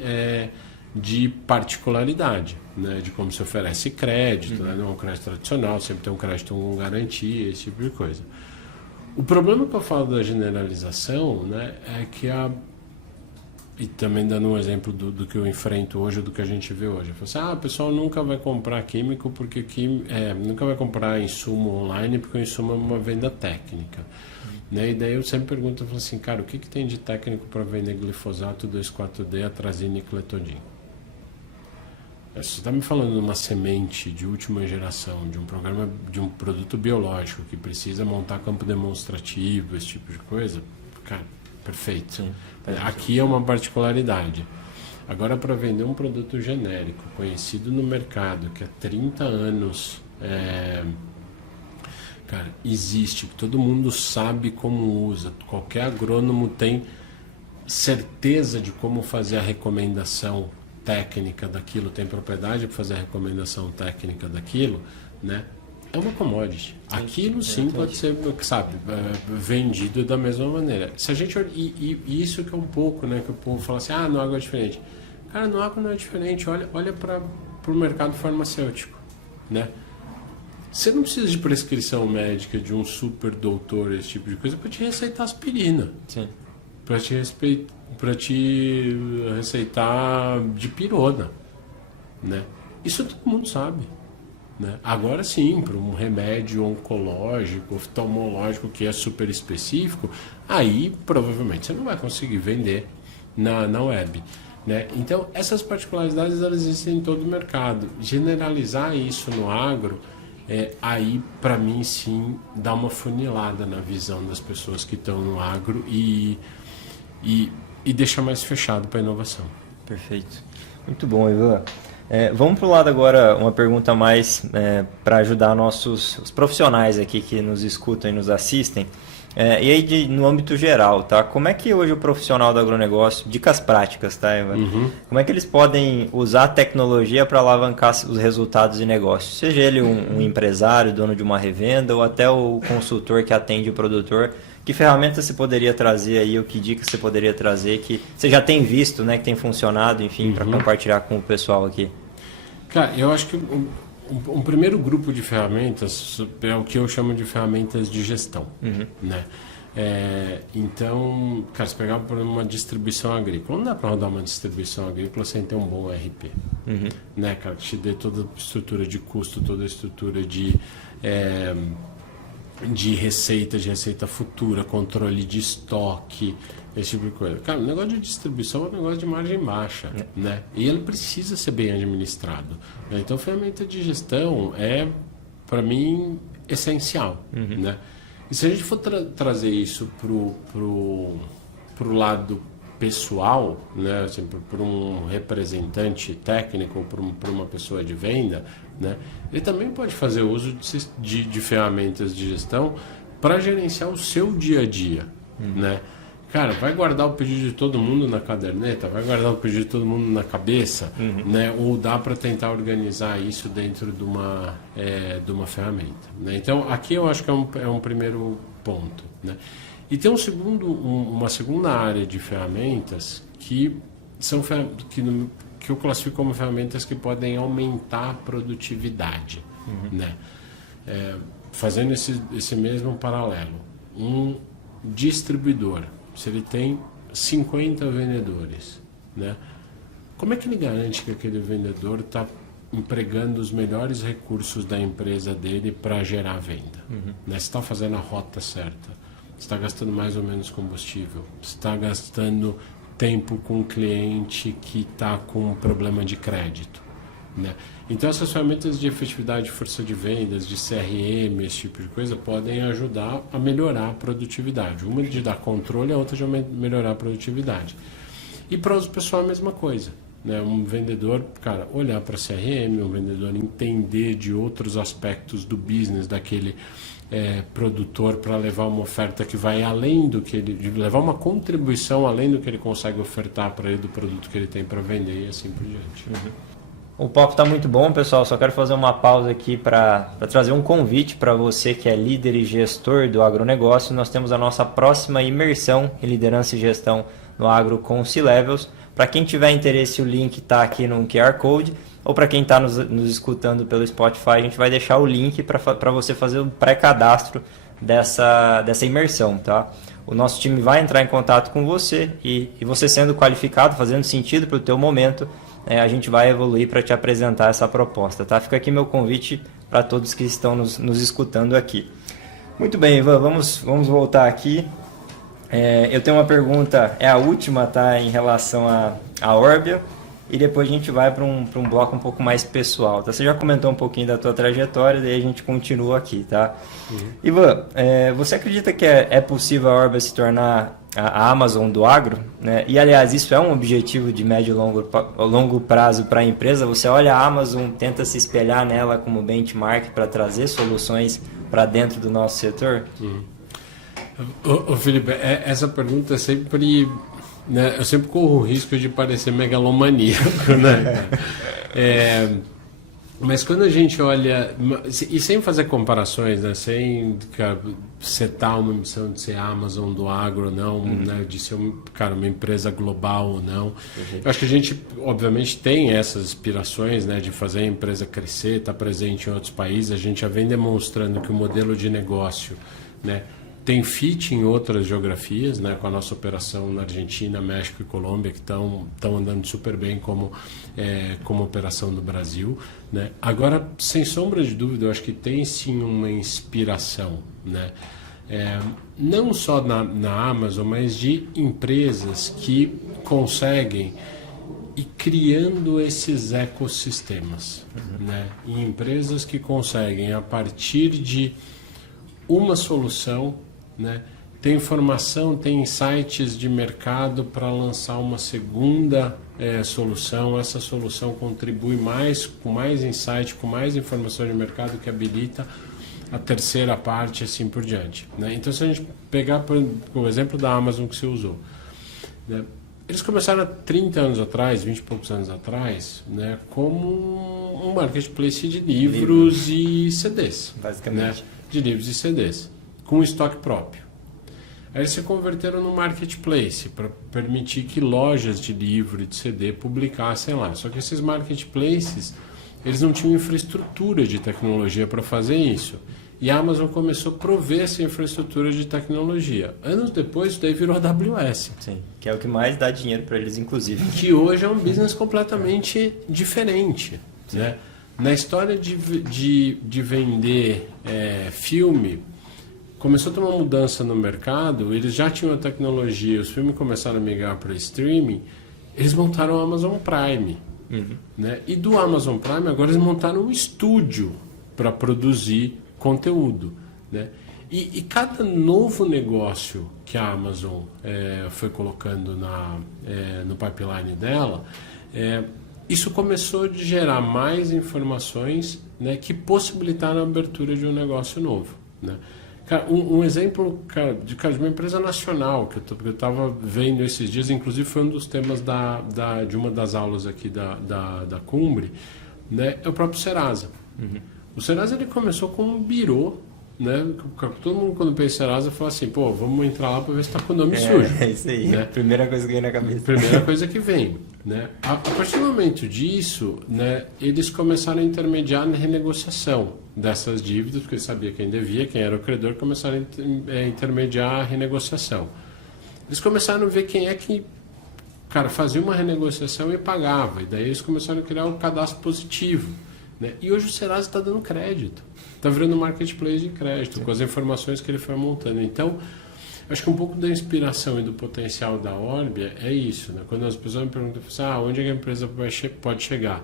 particularidade, né? De como se oferece crédito, né? Não é um crédito tradicional, sempre tem um crédito com garantia, esse tipo de coisa. O problema que eu falo da generalização, né, é que E também dando um exemplo do que eu enfrento hoje, do que a gente vê hoje. Eu falo assim, o pessoal nunca vai comprar químico porque nunca vai comprar insumo online porque o insumo é uma venda técnica. Né? E daí eu sempre pergunto, eu falo assim, cara, o que tem de técnico para vender glifosato 2,4-D, atrazina e cletodin? Você está me falando de uma semente de última geração, de um programa, de um produto biológico que precisa montar campo demonstrativo, esse tipo de coisa, cara, perfeito. Sim. Aqui é uma particularidade. Agora, para vender um produto genérico, conhecido no mercado, que há 30 anos cara, existe, todo mundo sabe como usa, qualquer agrônomo tem certeza de como fazer a recomendação técnica daquilo, tem propriedade para fazer a recomendação técnica daquilo, né? É uma commodity. Aquilo sim pode ser, sabe, vendido da mesma maneira. Se a gente e isso que é um pouco, né, que o povo fala assim, no agro é diferente. Cara, no agro não é diferente. Olha para o mercado farmacêutico, né? Você não precisa de prescrição médica de um super doutor, esse tipo de coisa, para te receitar aspirina. Sim. Para te receitar dipirona, né? Isso todo mundo sabe. Né? Agora sim, para um remédio oncológico, oftalmológico que é super específico, aí provavelmente você não vai conseguir vender na web. Né? Então, essas particularidades elas existem em todo o mercado. Generalizar isso no agro, aí para mim sim dá uma funilada na visão das pessoas que estão no agro e deixa mais fechado para a inovação. Perfeito. Muito bom, Ivan. Vamos para o lado agora, uma pergunta mais para ajudar os profissionais aqui que nos escutam e nos assistem. E aí no âmbito geral, tá? Como é que hoje o profissional do agronegócio, dicas práticas, tá, Ivan? Como é que eles podem usar a tecnologia para alavancar os resultados de negócio? Seja ele um empresário, dono de uma revenda, ou até o consultor que atende o produtor. Que ferramentas você poderia trazer aí, ou que dicas você poderia trazer que você já tem visto, né, que tem funcionado, enfim, para compartilhar com o pessoal aqui? Cara, eu acho que um primeiro grupo de ferramentas é o que eu chamo de ferramentas de gestão, né? Então, cara, se pegar por uma distribuição agrícola, não dá para rodar uma distribuição agrícola sem ter um bom RP, né, cara, que te dê toda a estrutura de custo, toda a estrutura de receita futura, controle de estoque, esse tipo de coisa. Cara, o negócio de distribuição é um negócio de margem baixa, né? E ele precisa ser bem administrado. Né? Então, a ferramenta de gestão é, para mim, essencial, né? E se a gente for trazer isso pro lado pessoal, né? Assim, para um representante técnico ou para uma pessoa de venda, né? Ele também pode fazer uso de ferramentas de gestão para gerenciar o seu dia a dia, né? Cara, vai guardar o pedido de todo mundo na caderneta, vai guardar o pedido de todo mundo na cabeça, né? Ou dá para tentar organizar isso dentro de uma ferramenta, né? Então, aqui eu acho que é um primeiro ponto, né? E tem uma segunda área de ferramentas que são que eu classifico como ferramentas que podem aumentar a produtividade, né? Fazendo esse mesmo paralelo, um distribuidor, se ele tem 50 vendedores, né? Como é que ele garante que aquele vendedor está empregando os melhores recursos da empresa dele para gerar venda? Né? Se está fazendo a rota certa, se está gastando mais ou menos combustível, se está gastando tempo com um cliente que está com um problema de crédito, né? Então essas ferramentas de efetividade, força de vendas, de CRM, esse tipo de coisa podem ajudar a melhorar a produtividade. Uma de dar controle, a outra de melhorar a produtividade. E para o pessoal a mesma coisa, né? Um vendedor, cara, olhar para CRM, um vendedor entender de outros aspectos do business daquele produtor para levar uma oferta que vai além do que ele, levar uma contribuição além do que ele consegue ofertar para ele do produto que ele tem para vender e assim por diante. O papo está muito bom, pessoal. Só quero fazer uma pausa aqui para trazer um convite para você que é líder e gestor do agronegócio. Nós temos a nossa próxima imersão em liderança e gestão no agro com o C-Levels. Para quem tiver interesse, o link está aqui no QR Code. Ou para quem está nos escutando pelo Spotify, a gente vai deixar o link para você fazer o pré-cadastro dessa imersão, tá? o nosso time vai entrar em contato com você e você sendo qualificado, fazendo sentido para o teu momento, a gente vai evoluir para te apresentar essa proposta, tá? Fica aqui meu convite para todos que estão nos escutando aqui. Muito bem, Ivan, vamos voltar aqui. Eu tenho uma pergunta, é a última, tá? Em relação à Orbia, e depois a gente vai para um bloco um pouco mais pessoal, tá? Você já comentou um pouquinho da tua trajetória, daí a gente continua aqui, tá? Ivan, você acredita que é possível a Orbia se tornar a Amazon do agro, né? E aliás, isso é um objetivo de médio e longo prazo para a empresa? Você olha a Amazon, tenta se espelhar nela como benchmark para trazer soluções para dentro do nosso setor? Felipe, essa pergunta é sempre, né, eu sempre corro o risco de parecer megalomaníaco, né? Mas quando a gente olha, e sem fazer comparações, né, sem setar uma missão de ser Amazon do agro, não, né, de ser uma empresa global ou não. Eu acho que a gente, obviamente, tem essas aspirações, né, de fazer a empresa crescer, estar presente em outros países. A gente já vem demonstrando que o modelo de negócio, né, tem fit em outras geografias, né, com a nossa operação na Argentina, México e Colômbia, que estão andando super bem como operação no Brasil, né? Agora, sem sombra de dúvida, eu acho que tem sim uma inspiração, né? Não só na Amazon, mas de empresas que conseguem ir criando esses ecossistemas, né? E empresas que conseguem, a partir de uma solução, né, tem informação, tem insights de mercado para lançar uma segunda solução. Essa solução contribui com mais insight, com mais informação de mercado que habilita a terceira parte, assim por diante, né? Então, se a gente pegar o exemplo da Amazon que você usou, né, eles começaram há 30 anos atrás, 20 e poucos anos atrás, né, como um marketplace de livros e CDs. Basicamente. Né, de livros e CDs, com estoque próprio. Aí eles se converteram no marketplace para permitir que lojas de livro e de CD publicassem lá. Só que esses marketplaces, eles não tinham infraestrutura de tecnologia para fazer isso. E a Amazon começou a prover essa infraestrutura de tecnologia. Anos depois, isso daí virou a AWS. Sim, que é o que mais dá dinheiro para eles, inclusive. Que hoje é um business completamente diferente, né? Na história de vender filme, começou a ter uma mudança no mercado, eles já tinham a tecnologia, os filmes começaram a migrar para streaming, eles montaram o Amazon Prime. Né? E do Amazon Prime, agora eles montaram um estúdio para produzir conteúdo. Né? E cada novo negócio que a Amazon foi colocando no pipeline dela, isso começou a gerar mais informações, né, que possibilitaram a abertura de um negócio novo. Né? Cara, um exemplo de uma empresa nacional que eu estava vendo esses dias, inclusive foi um dos temas de uma das aulas aqui da Cumbre, né, é o próprio Serasa. O Serasa ele começou com um birô, né? Todo mundo quando pensa em Serasa fala assim, pô, vamos entrar lá para ver se está com o nome sujo. É isso aí, né? Primeira coisa que vem na cabeça. Primeira coisa que vem. Né? A partir do momento disso, né, eles começaram a intermediar na renegociação dessas dívidas, porque eles sabiam quem devia, quem era o credor, começaram a intermediar a renegociação. Eles começaram a ver quem é que fazia uma renegociação e pagava, e daí eles começaram a criar o cadastro positivo. Né? E hoje o Serasa está dando crédito, está virando um marketplace de crédito, com as informações que ele foi montando. Então, acho que um pouco da inspiração e do potencial da Orbia é isso. Né? Quando as pessoas me perguntam onde é que a empresa pode chegar,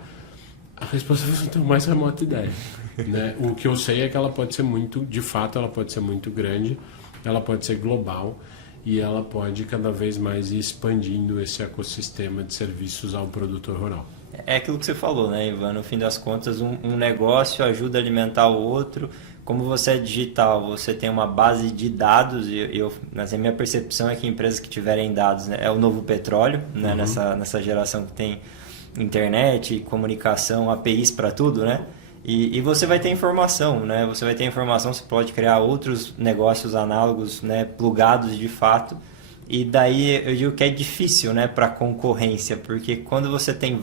a resposta é que eu não tenho mais remota ideia. Né? O que eu sei é que ela pode ser de fato, ela pode ser muito grande, ela pode ser global e ela pode cada vez mais ir expandindo esse ecossistema de serviços ao produtor rural. É aquilo que você falou, né, Ivan? No fim das contas, um negócio ajuda a alimentar o outro. Como você é digital, você tem uma base de dados, mas a minha percepção é que empresas que tiverem dados, né, é o novo petróleo, né, nessa geração que tem internet, comunicação, APIs para tudo, né? E você vai ter informação, né? Você vai ter informação, você pode criar outros negócios análogos, né, plugados de fato. E daí eu digo que é difícil, né, para concorrência, porque quando você tem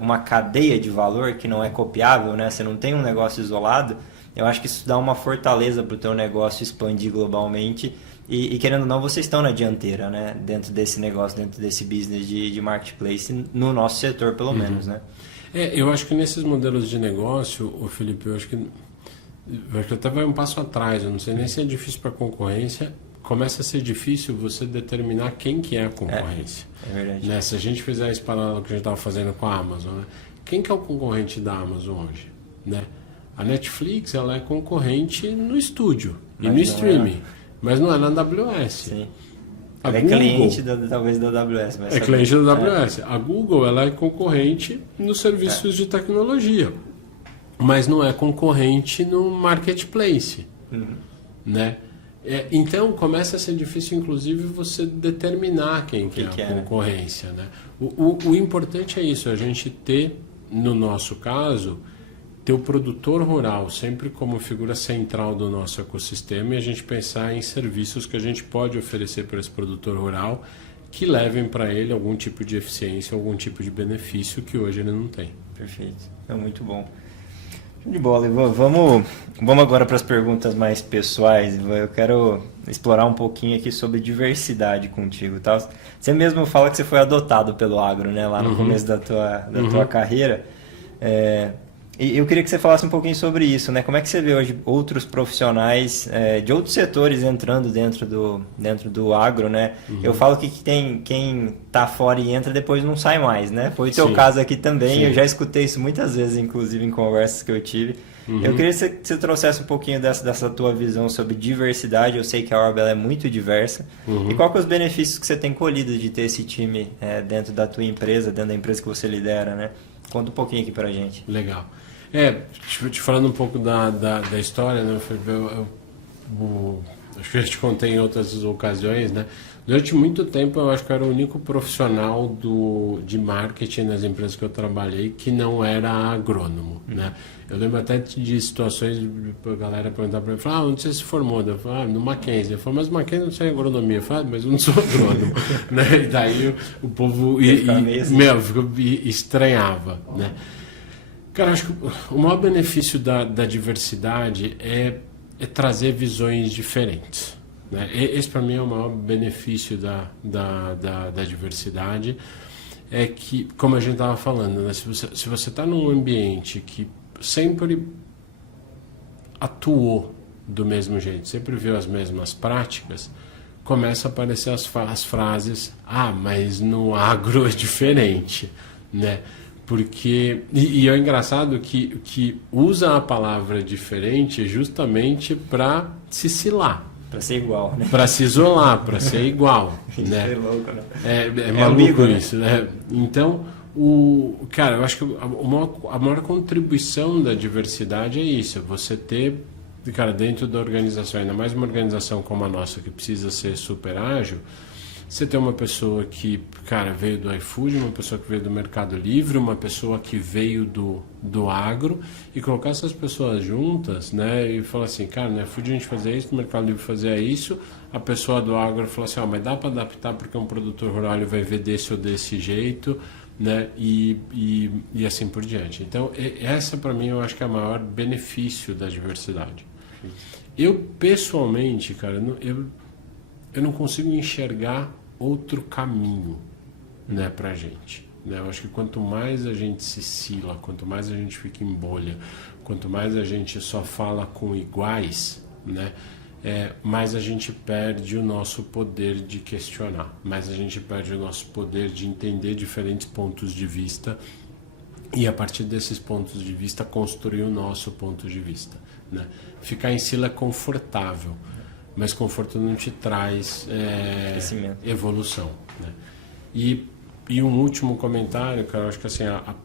uma cadeia de valor que não é copiável, né, você não tem um negócio isolado, eu acho que isso dá uma fortaleza para o teu negócio expandir globalmente e querendo ou não, vocês estão na dianteira, né, dentro desse negócio, dentro desse business de marketplace, no nosso setor pelo menos, né? Eu acho que nesses modelos de negócio, Felipe, eu acho que até vai um passo atrás, eu não sei nem se é difícil para a concorrência. Começa a ser difícil você determinar quem que é a concorrência. É verdade. Né? Se a gente fizer esse paralelo que a gente estava fazendo com a Amazon, né? Quem que é o concorrente da Amazon hoje? Né? A Netflix ela é concorrente no estúdio e no streaming, mas não é na AWS. Sim. Ela é Google, cliente talvez da AWS. É cliente da AWS. A Google ela é concorrente nos serviços de tecnologia, mas não é concorrente no marketplace. Né? Então começa a ser difícil, inclusive, você determinar quem que é a concorrência. Né? O importante é isso, a gente ter, no nosso caso, ter o produtor rural sempre como figura central do nosso ecossistema e a gente pensar em serviços que a gente pode oferecer para esse produtor rural que levem para ele algum tipo de eficiência, algum tipo de benefício que hoje ele não tem. Perfeito, é muito bom. De bola, Ivan. Vamos agora para as perguntas mais pessoais, Ivan. Eu quero explorar um pouquinho aqui sobre diversidade contigo, tá? Você mesmo fala que você foi adotado pelo agro, né? Lá no começo da tua carreira. E eu queria que você falasse um pouquinho sobre isso, né? Como é que você vê hoje outros profissionais de outros setores entrando dentro do agro, né? Eu falo que quem tá fora e entra depois não sai mais, né? Foi o teu caso aqui também, eu já escutei isso muitas vezes, inclusive em conversas que eu tive. Eu queria que você trouxesse um pouquinho dessa tua visão sobre diversidade. Eu sei que a Orbe ela é muito diversa. E qual que é os benefícios que você tem colhido de ter esse time dentro da tua empresa, dentro da empresa que você lidera, né? Conta um pouquinho aqui pra gente. Legal. Te falando um pouco da história, né? Acho que eu te contei em outras ocasiões, né? Durante muito tempo eu acho que eu era o único profissional de marketing nas empresas que eu trabalhei que não era agrônomo, né? Eu lembro até de situações de a galera perguntar para mim, onde você se formou? Eu falei, no Mackenzie. Eu falei, mas Mackenzie não sei agronomia. Eu falei, mas eu não sou agrônomo. Né? E daí o povo estranhava, né? Cara, acho que o maior benefício da diversidade é trazer visões diferentes. Né? Esse, para mim, é o maior benefício da diversidade. É que, como a gente estava falando, né? Se você está num ambiente que sempre atuou do mesmo jeito, sempre viu as mesmas práticas, começa a aparecer as frases, mas no agro é diferente, né? Porque, e é engraçado que usa a palavra diferente justamente para se cilar. Para ser igual, né? Para se isolar, para ser igual. Né? É louco, né? É maluco isso, né? Então, cara, eu acho que a maior contribuição da diversidade é isso, você ter, cara, dentro da organização, ainda mais uma organização como a nossa, que precisa ser super ágil, você tem uma pessoa que, cara, veio do iFood, uma pessoa que veio do Mercado Livre, uma pessoa que veio do agro, e colocar essas pessoas juntas, né, e falar assim, cara, no iFood a gente fazia isso, no Mercado Livre fazia isso, a pessoa do agro falou assim, mas dá para adaptar porque um produtor rural ele vai ver desse ou desse jeito, né, e assim por diante. Então, essa para mim eu acho que é o maior benefício da diversidade. Eu, pessoalmente, cara, eu não consigo enxergar outro caminho, né, pra gente. Né? Eu acho que quanto mais a gente se cila, quanto mais a gente fica em bolha, quanto mais a gente só fala com iguais, né, mais a gente perde o nosso poder de questionar, mais a gente perde o nosso poder de entender diferentes pontos de vista e, a partir desses pontos de vista, construir o nosso ponto de vista. Né? Ficar em cila é confortável, mas conforto não te traz evolução. Né? E um último comentário, cara, eu acho que assim, a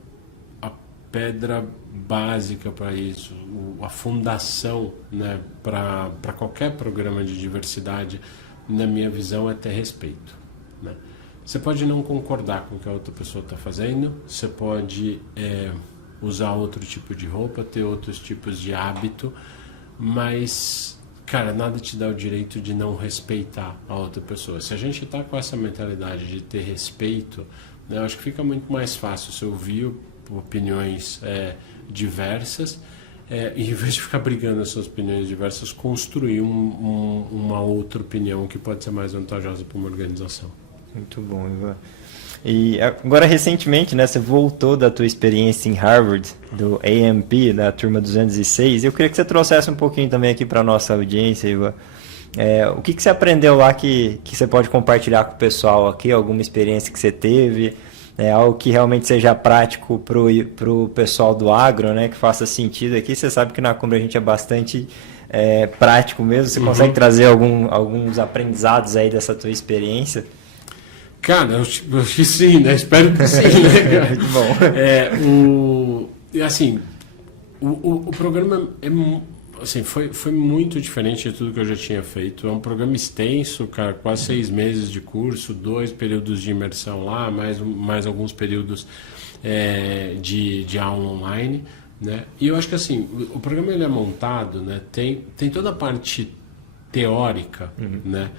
pedra básica para isso, a fundação, né, para qualquer programa de diversidade, na minha visão, é ter respeito. Né? Você pode não concordar com o que a outra pessoa está fazendo, você pode usar outro tipo de roupa, ter outros tipos de hábito, mas, cara, nada te dá o direito de não respeitar a outra pessoa. Se a gente está com essa mentalidade de ter respeito, né, eu acho que fica muito mais fácil se ouvir opiniões diversas, e em vez de ficar brigando essas opiniões diversas, construir uma outra opinião que pode ser mais vantajosa para uma organização. Muito bom, Ivan. E agora, recentemente, né, você voltou da tua experiência em Harvard, do AMP, da turma 206. Eu queria que você trouxesse um pouquinho também aqui para a nossa audiência, Ivan. O que você aprendeu lá que você pode compartilhar com o pessoal aqui? Alguma experiência que você teve? Algo que realmente seja prático para o pessoal do agro, né, que faça sentido aqui. Você sabe que na Cumbri a gente é bastante prático mesmo. Você consegue trazer alguns aprendizados aí dessa tua experiência? Cara, eu acho que sim, né? Espero que sim, né? Muito bom. Assim, o programa assim, foi muito diferente de tudo que eu já tinha feito. É um programa extenso, cara, quase 6 meses de curso, 2 períodos de imersão lá, mais alguns períodos de aula online, né? E eu acho que assim, o programa ele é montado, né? Tem toda a parte teórica, né?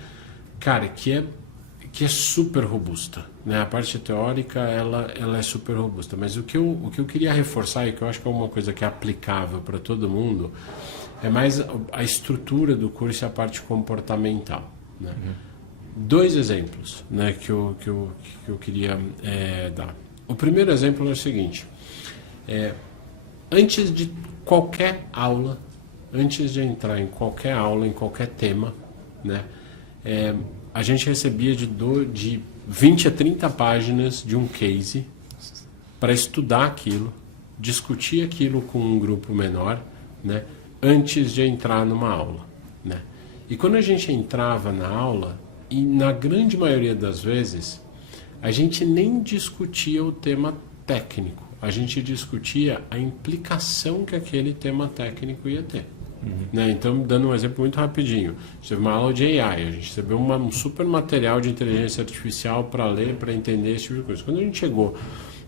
Cara, que é super robusta, né? A parte teórica ela é super robusta, mas o que eu queria reforçar e que eu acho que é uma coisa que é aplicável para todo mundo é mais a estrutura do curso e a parte comportamental, né? 2 exemplos, né, que eu queria dar. O primeiro exemplo é o seguinte: antes de qualquer aula, antes de entrar em qualquer aula, em qualquer tema, né, a gente recebia de 20 a 30 páginas de um case para estudar aquilo, discutir aquilo com um grupo menor, né, antes de entrar numa aula, né? E quando a gente entrava na aula, e na grande maioria das vezes, a gente nem discutia o tema técnico, a gente discutia a implicação que aquele tema técnico ia ter. Né? Então, dando um exemplo muito rapidinho, a gente teve uma aula de AI, a gente recebeu um super material de inteligência artificial para ler, para entender esse tipo de coisa. Quando a gente chegou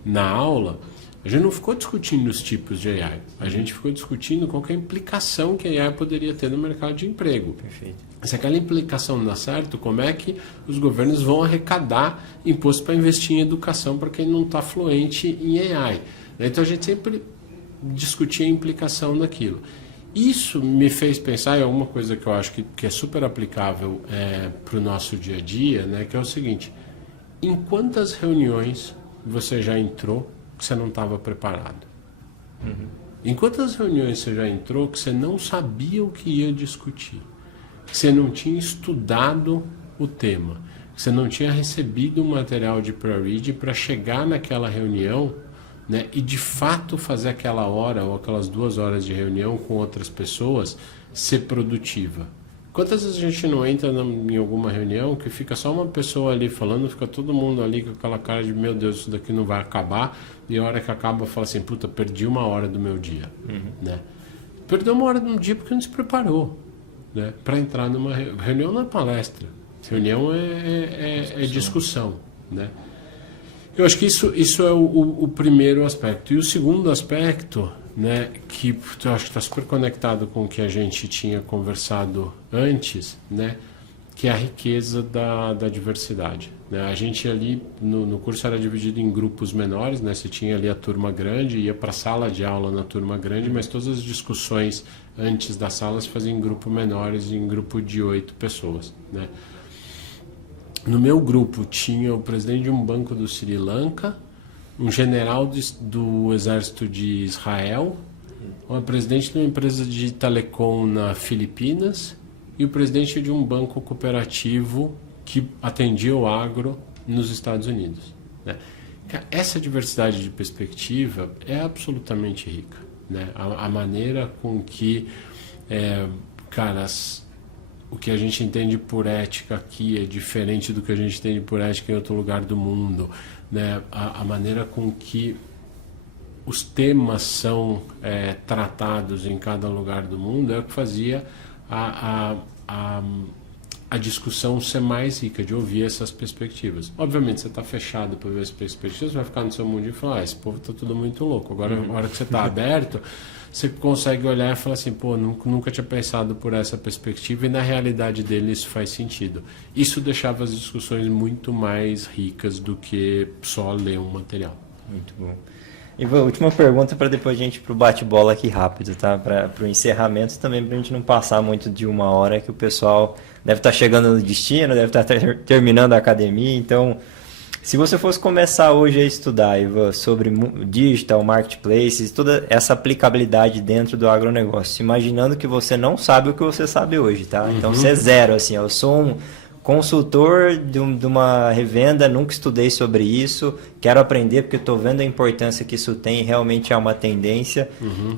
na aula, a gente não ficou discutindo os tipos de AI, a gente ficou discutindo qual que é a implicação que a AI poderia ter no mercado de emprego. Perfeito. Se aquela implicação não dá certo, como é que os governos vão arrecadar imposto para investir em educação para quem não está fluente em AI? Então a gente sempre discutia a implicação daquilo. Isso me fez pensar em alguma coisa que eu acho que é super aplicável para o nosso dia a dia, né, que é o seguinte: em quantas reuniões você já entrou que você não estava preparado? Em quantas reuniões você já entrou que você não sabia o que ia discutir? Que você não tinha estudado o tema? Que você não tinha recebido o material de pre-read para chegar naquela reunião, né, e de fato fazer aquela hora ou aquelas 2 horas de reunião com outras pessoas ser produtiva? Quantas vezes a gente não entra em alguma reunião que fica só uma pessoa ali falando, fica todo mundo ali com aquela cara de meu Deus, isso daqui não vai acabar, e a hora que acaba fala assim, puta, perdi 1 hora do meu dia, né? Perdeu 1 hora do dia porque não se preparou, né, para entrar numa reunião. Não é palestra, reunião é discussão, né? Eu acho que isso é o primeiro aspecto. E o segundo aspecto, né, que eu acho que está super conectado com o que a gente tinha conversado antes, né, que é a riqueza da diversidade, né? A gente ali no curso era dividido em grupos menores, né? Você tinha ali a turma grande, ia para a sala de aula na turma grande, mas todas as discussões antes da sala se faziam em grupos menores, em grupo de 8 pessoas, né? No meu grupo tinha o presidente de um banco do Sri Lanka, um general do exército de Israel, o presidente de uma empresa de telecom na Filipinas e o presidente de um banco cooperativo que atendia o agro nos Estados Unidos, né? Essa diversidade de perspectiva é absolutamente rica, né? A maneira com que, o que a gente entende por ética aqui é diferente do que a gente entende por ética em outro lugar do mundo, né? A maneira com que os temas são tratados em cada lugar do mundo é o que fazia a a discussão ser mais rica, de ouvir essas perspectivas. Obviamente, você está fechado para ver as perspectivas, você vai ficar no seu mundo e falar, esse povo está tudo muito louco. Agora, na hora que você está aberto, você consegue olhar e falar assim, pô, nunca tinha pensado por essa perspectiva, e na realidade dele isso faz sentido. Isso deixava as discussões muito mais ricas do que só ler um material. Muito bom. Ivan, última pergunta para depois a gente ir para o bate-bola aqui rápido, tá? Para o encerramento também, para a gente não passar muito de 1 hora, que o pessoal deve estar chegando no destino, deve estar terminando a academia. Então, se você fosse começar hoje a estudar, Ivan, sobre digital, marketplaces, toda essa aplicabilidade dentro do agronegócio, imaginando que você não sabe o que você sabe hoje, tá? Então, você é zero, assim, eu sou um consultor de uma revenda, nunca estudei sobre isso, quero aprender porque estou vendo a importância que isso tem, realmente é uma tendência.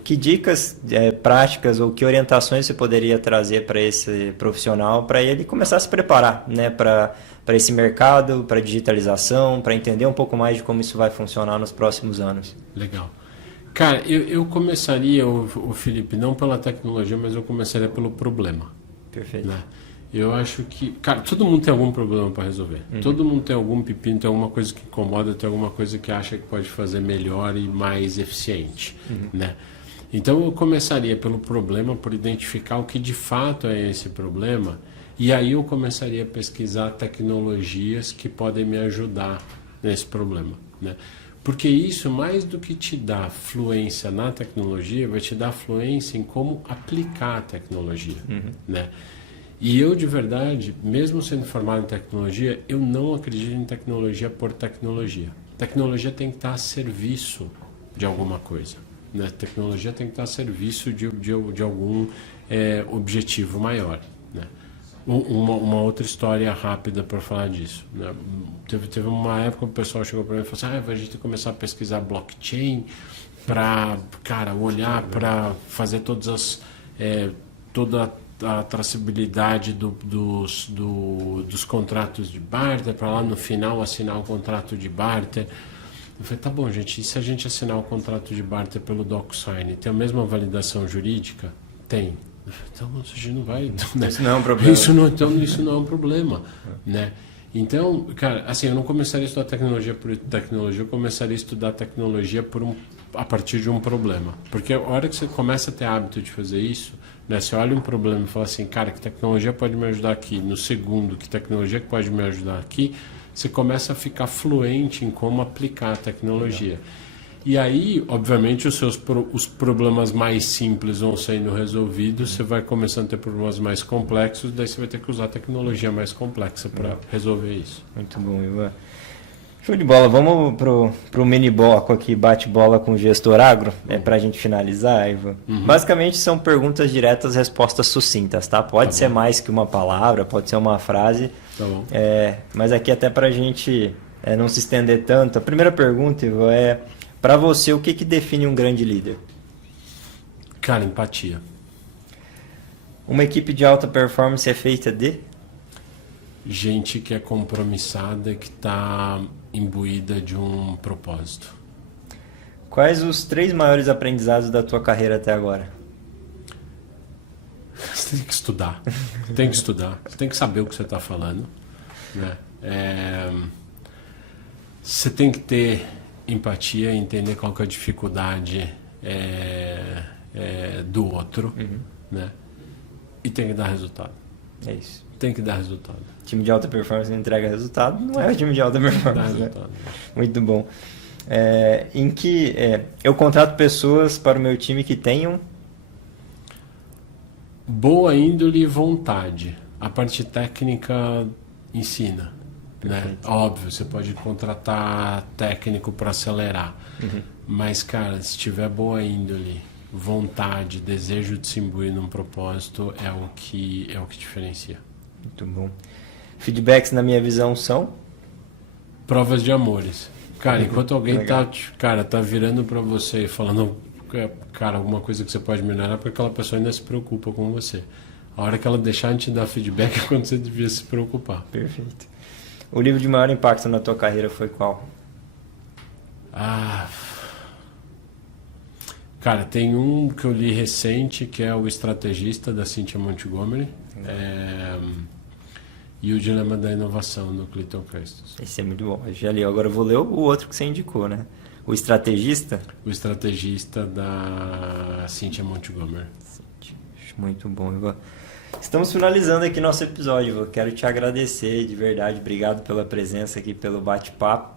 Que dicas práticas ou que orientações você poderia trazer para esse profissional, para ele começar a se preparar, né, para esse mercado, para a digitalização, para entender um pouco mais de como isso vai funcionar nos próximos anos? Legal. Cara, eu começaria, o Felipe, não pela tecnologia, mas eu começaria pelo problema. Perfeito. Né? Eu acho que, cara, todo mundo tem algum problema para resolver. Todo mundo tem algum pepino, tem alguma coisa que incomoda, tem alguma coisa que acha que pode fazer melhor e mais eficiente, né? Então eu começaria pelo problema, por identificar o que de fato é esse problema, e aí eu começaria a pesquisar tecnologias que podem me ajudar nesse problema, né? Porque isso, mais do que te dar fluência na tecnologia, vai te dar fluência em como aplicar a tecnologia, né? E eu, de verdade, mesmo sendo formado em tecnologia, eu não acredito em tecnologia por tecnologia. Tecnologia tem que estar a serviço de alguma coisa, né? Tecnologia tem que estar a serviço de algum objetivo maior, né? Uma outra história rápida para falar disso, né? Teve uma época que o pessoal chegou para mim e falou assim, a gente tem que começar a pesquisar blockchain para, cara, olhar para fazer toda a traçabilidade dos contratos de barter, para lá no final assinar o contrato de barter. Eu falei, tá bom, gente, e se a gente assinar o contrato de barter pelo DocuSign, tem a mesma validação jurídica? Tem. Então a gente não vai... Né? Isso não é um problema. Isso não é um problema, né? Então, cara, assim, eu não começaria a estudar tecnologia por tecnologia, eu começaria a estudar tecnologia a partir de um problema. Porque a hora que você começa a ter hábito de fazer isso, né, você olha um problema e fala assim, cara, que tecnologia pode me ajudar aqui? No segundo, que tecnologia que pode me ajudar aqui? Você começa a ficar fluente em como aplicar a tecnologia. E aí, obviamente, os problemas mais simples vão sendo resolvidos, você vai começando a ter problemas mais complexos, daí você vai ter que usar tecnologia mais complexa para resolver isso. Muito bom, Ivan. Show de bola. Vamos pro mini bloco aqui, bate-bola com o gestor agro, para a gente finalizar, Ivan. Basicamente são perguntas diretas, respostas sucintas, tá? Pode ser mais que uma palavra, pode ser uma frase. Tá bom. Mas aqui até para a gente não se estender tanto. A primeira pergunta, Ivan, é para você, o que define um grande líder? Cara, empatia. Uma equipe de alta performance é feita de? Gente que é compromissada, que está imbuída de um propósito. Quais os 3 maiores aprendizados da tua carreira até agora? Você tem que estudar. Tem que estudar. Você tem que saber o que você está falando, né? Você tem que ter empatia, entender qual que é a dificuldade do outro, né? E tem que dar resultado. É isso. Tem que dar resultado. Time de alta performance não entrega resultado, não é o time de alta performance. Dá resultado. Né? Muito bom. Eu contrato pessoas para o meu time que tenham boa índole e vontade. A parte técnica ensina, né? Óbvio, você pode contratar técnico para acelerar, mas, cara, se tiver boa índole, vontade, desejo de se imbuir num propósito, é o que diferencia. Muito bom. Feedbacks, na minha visão, são? Provas de amores. Cara, enquanto alguém tá virando para você e falando, cara, alguma coisa que você pode melhorar, porque aquela pessoa ainda se preocupa com você. A hora que ela deixar de te dar feedback é quando você devia se preocupar. Perfeito. O livro de maior impacto na tua carreira foi qual? Cara, tem um que eu li recente, que é O Estrategista, da Cynthia Montgomery. e O Dilema da Inovação, do Clayton Christensen. Esse é muito bom. Eu já li. Agora eu vou ler o outro que você indicou, né? O Estrategista. O Estrategista, da Cynthia Montgomery. Acho muito bom, Ivan. Estamos finalizando aqui nosso episódio, Ivan. Quero te agradecer de verdade. Obrigado pela presença aqui, pelo bate-papo.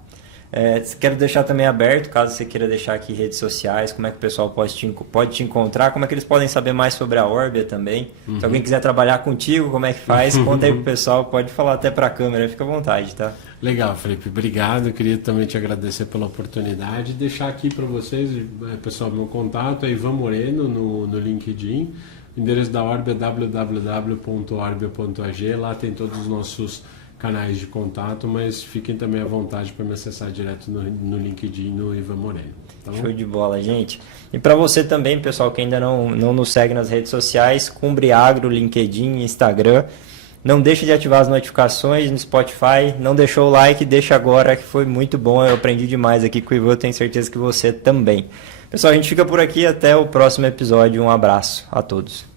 Quero deixar também aberto, caso você queira deixar aqui redes sociais, como é que o pessoal pode te encontrar, como é que eles podem saber mais sobre a Orbia também. Se alguém quiser trabalhar contigo, como é que faz, conta aí pro pessoal, pode falar até para a câmera, fica à vontade, tá? Legal, Felipe, obrigado. Eu queria também te agradecer pela oportunidade, deixar aqui para vocês, pessoal, meu contato é Ivan Moreno no LinkedIn, o endereço da Orbia é www.orbia.ag, lá tem todos os nossos canais de contato, mas fiquem também à vontade para me acessar direto no LinkedIn, no Ivan Moreno. Tá bom? Show de bola, gente. E para você também, pessoal, que ainda não nos segue nas redes sociais, Cumbre Agro, LinkedIn, Instagram. Não deixe de ativar as notificações no Spotify. Não deixou o like, deixa agora, que foi muito bom. Eu aprendi demais aqui com o Ivan, tenho certeza que você também. Pessoal, a gente fica por aqui. Até o próximo episódio. Um abraço a todos.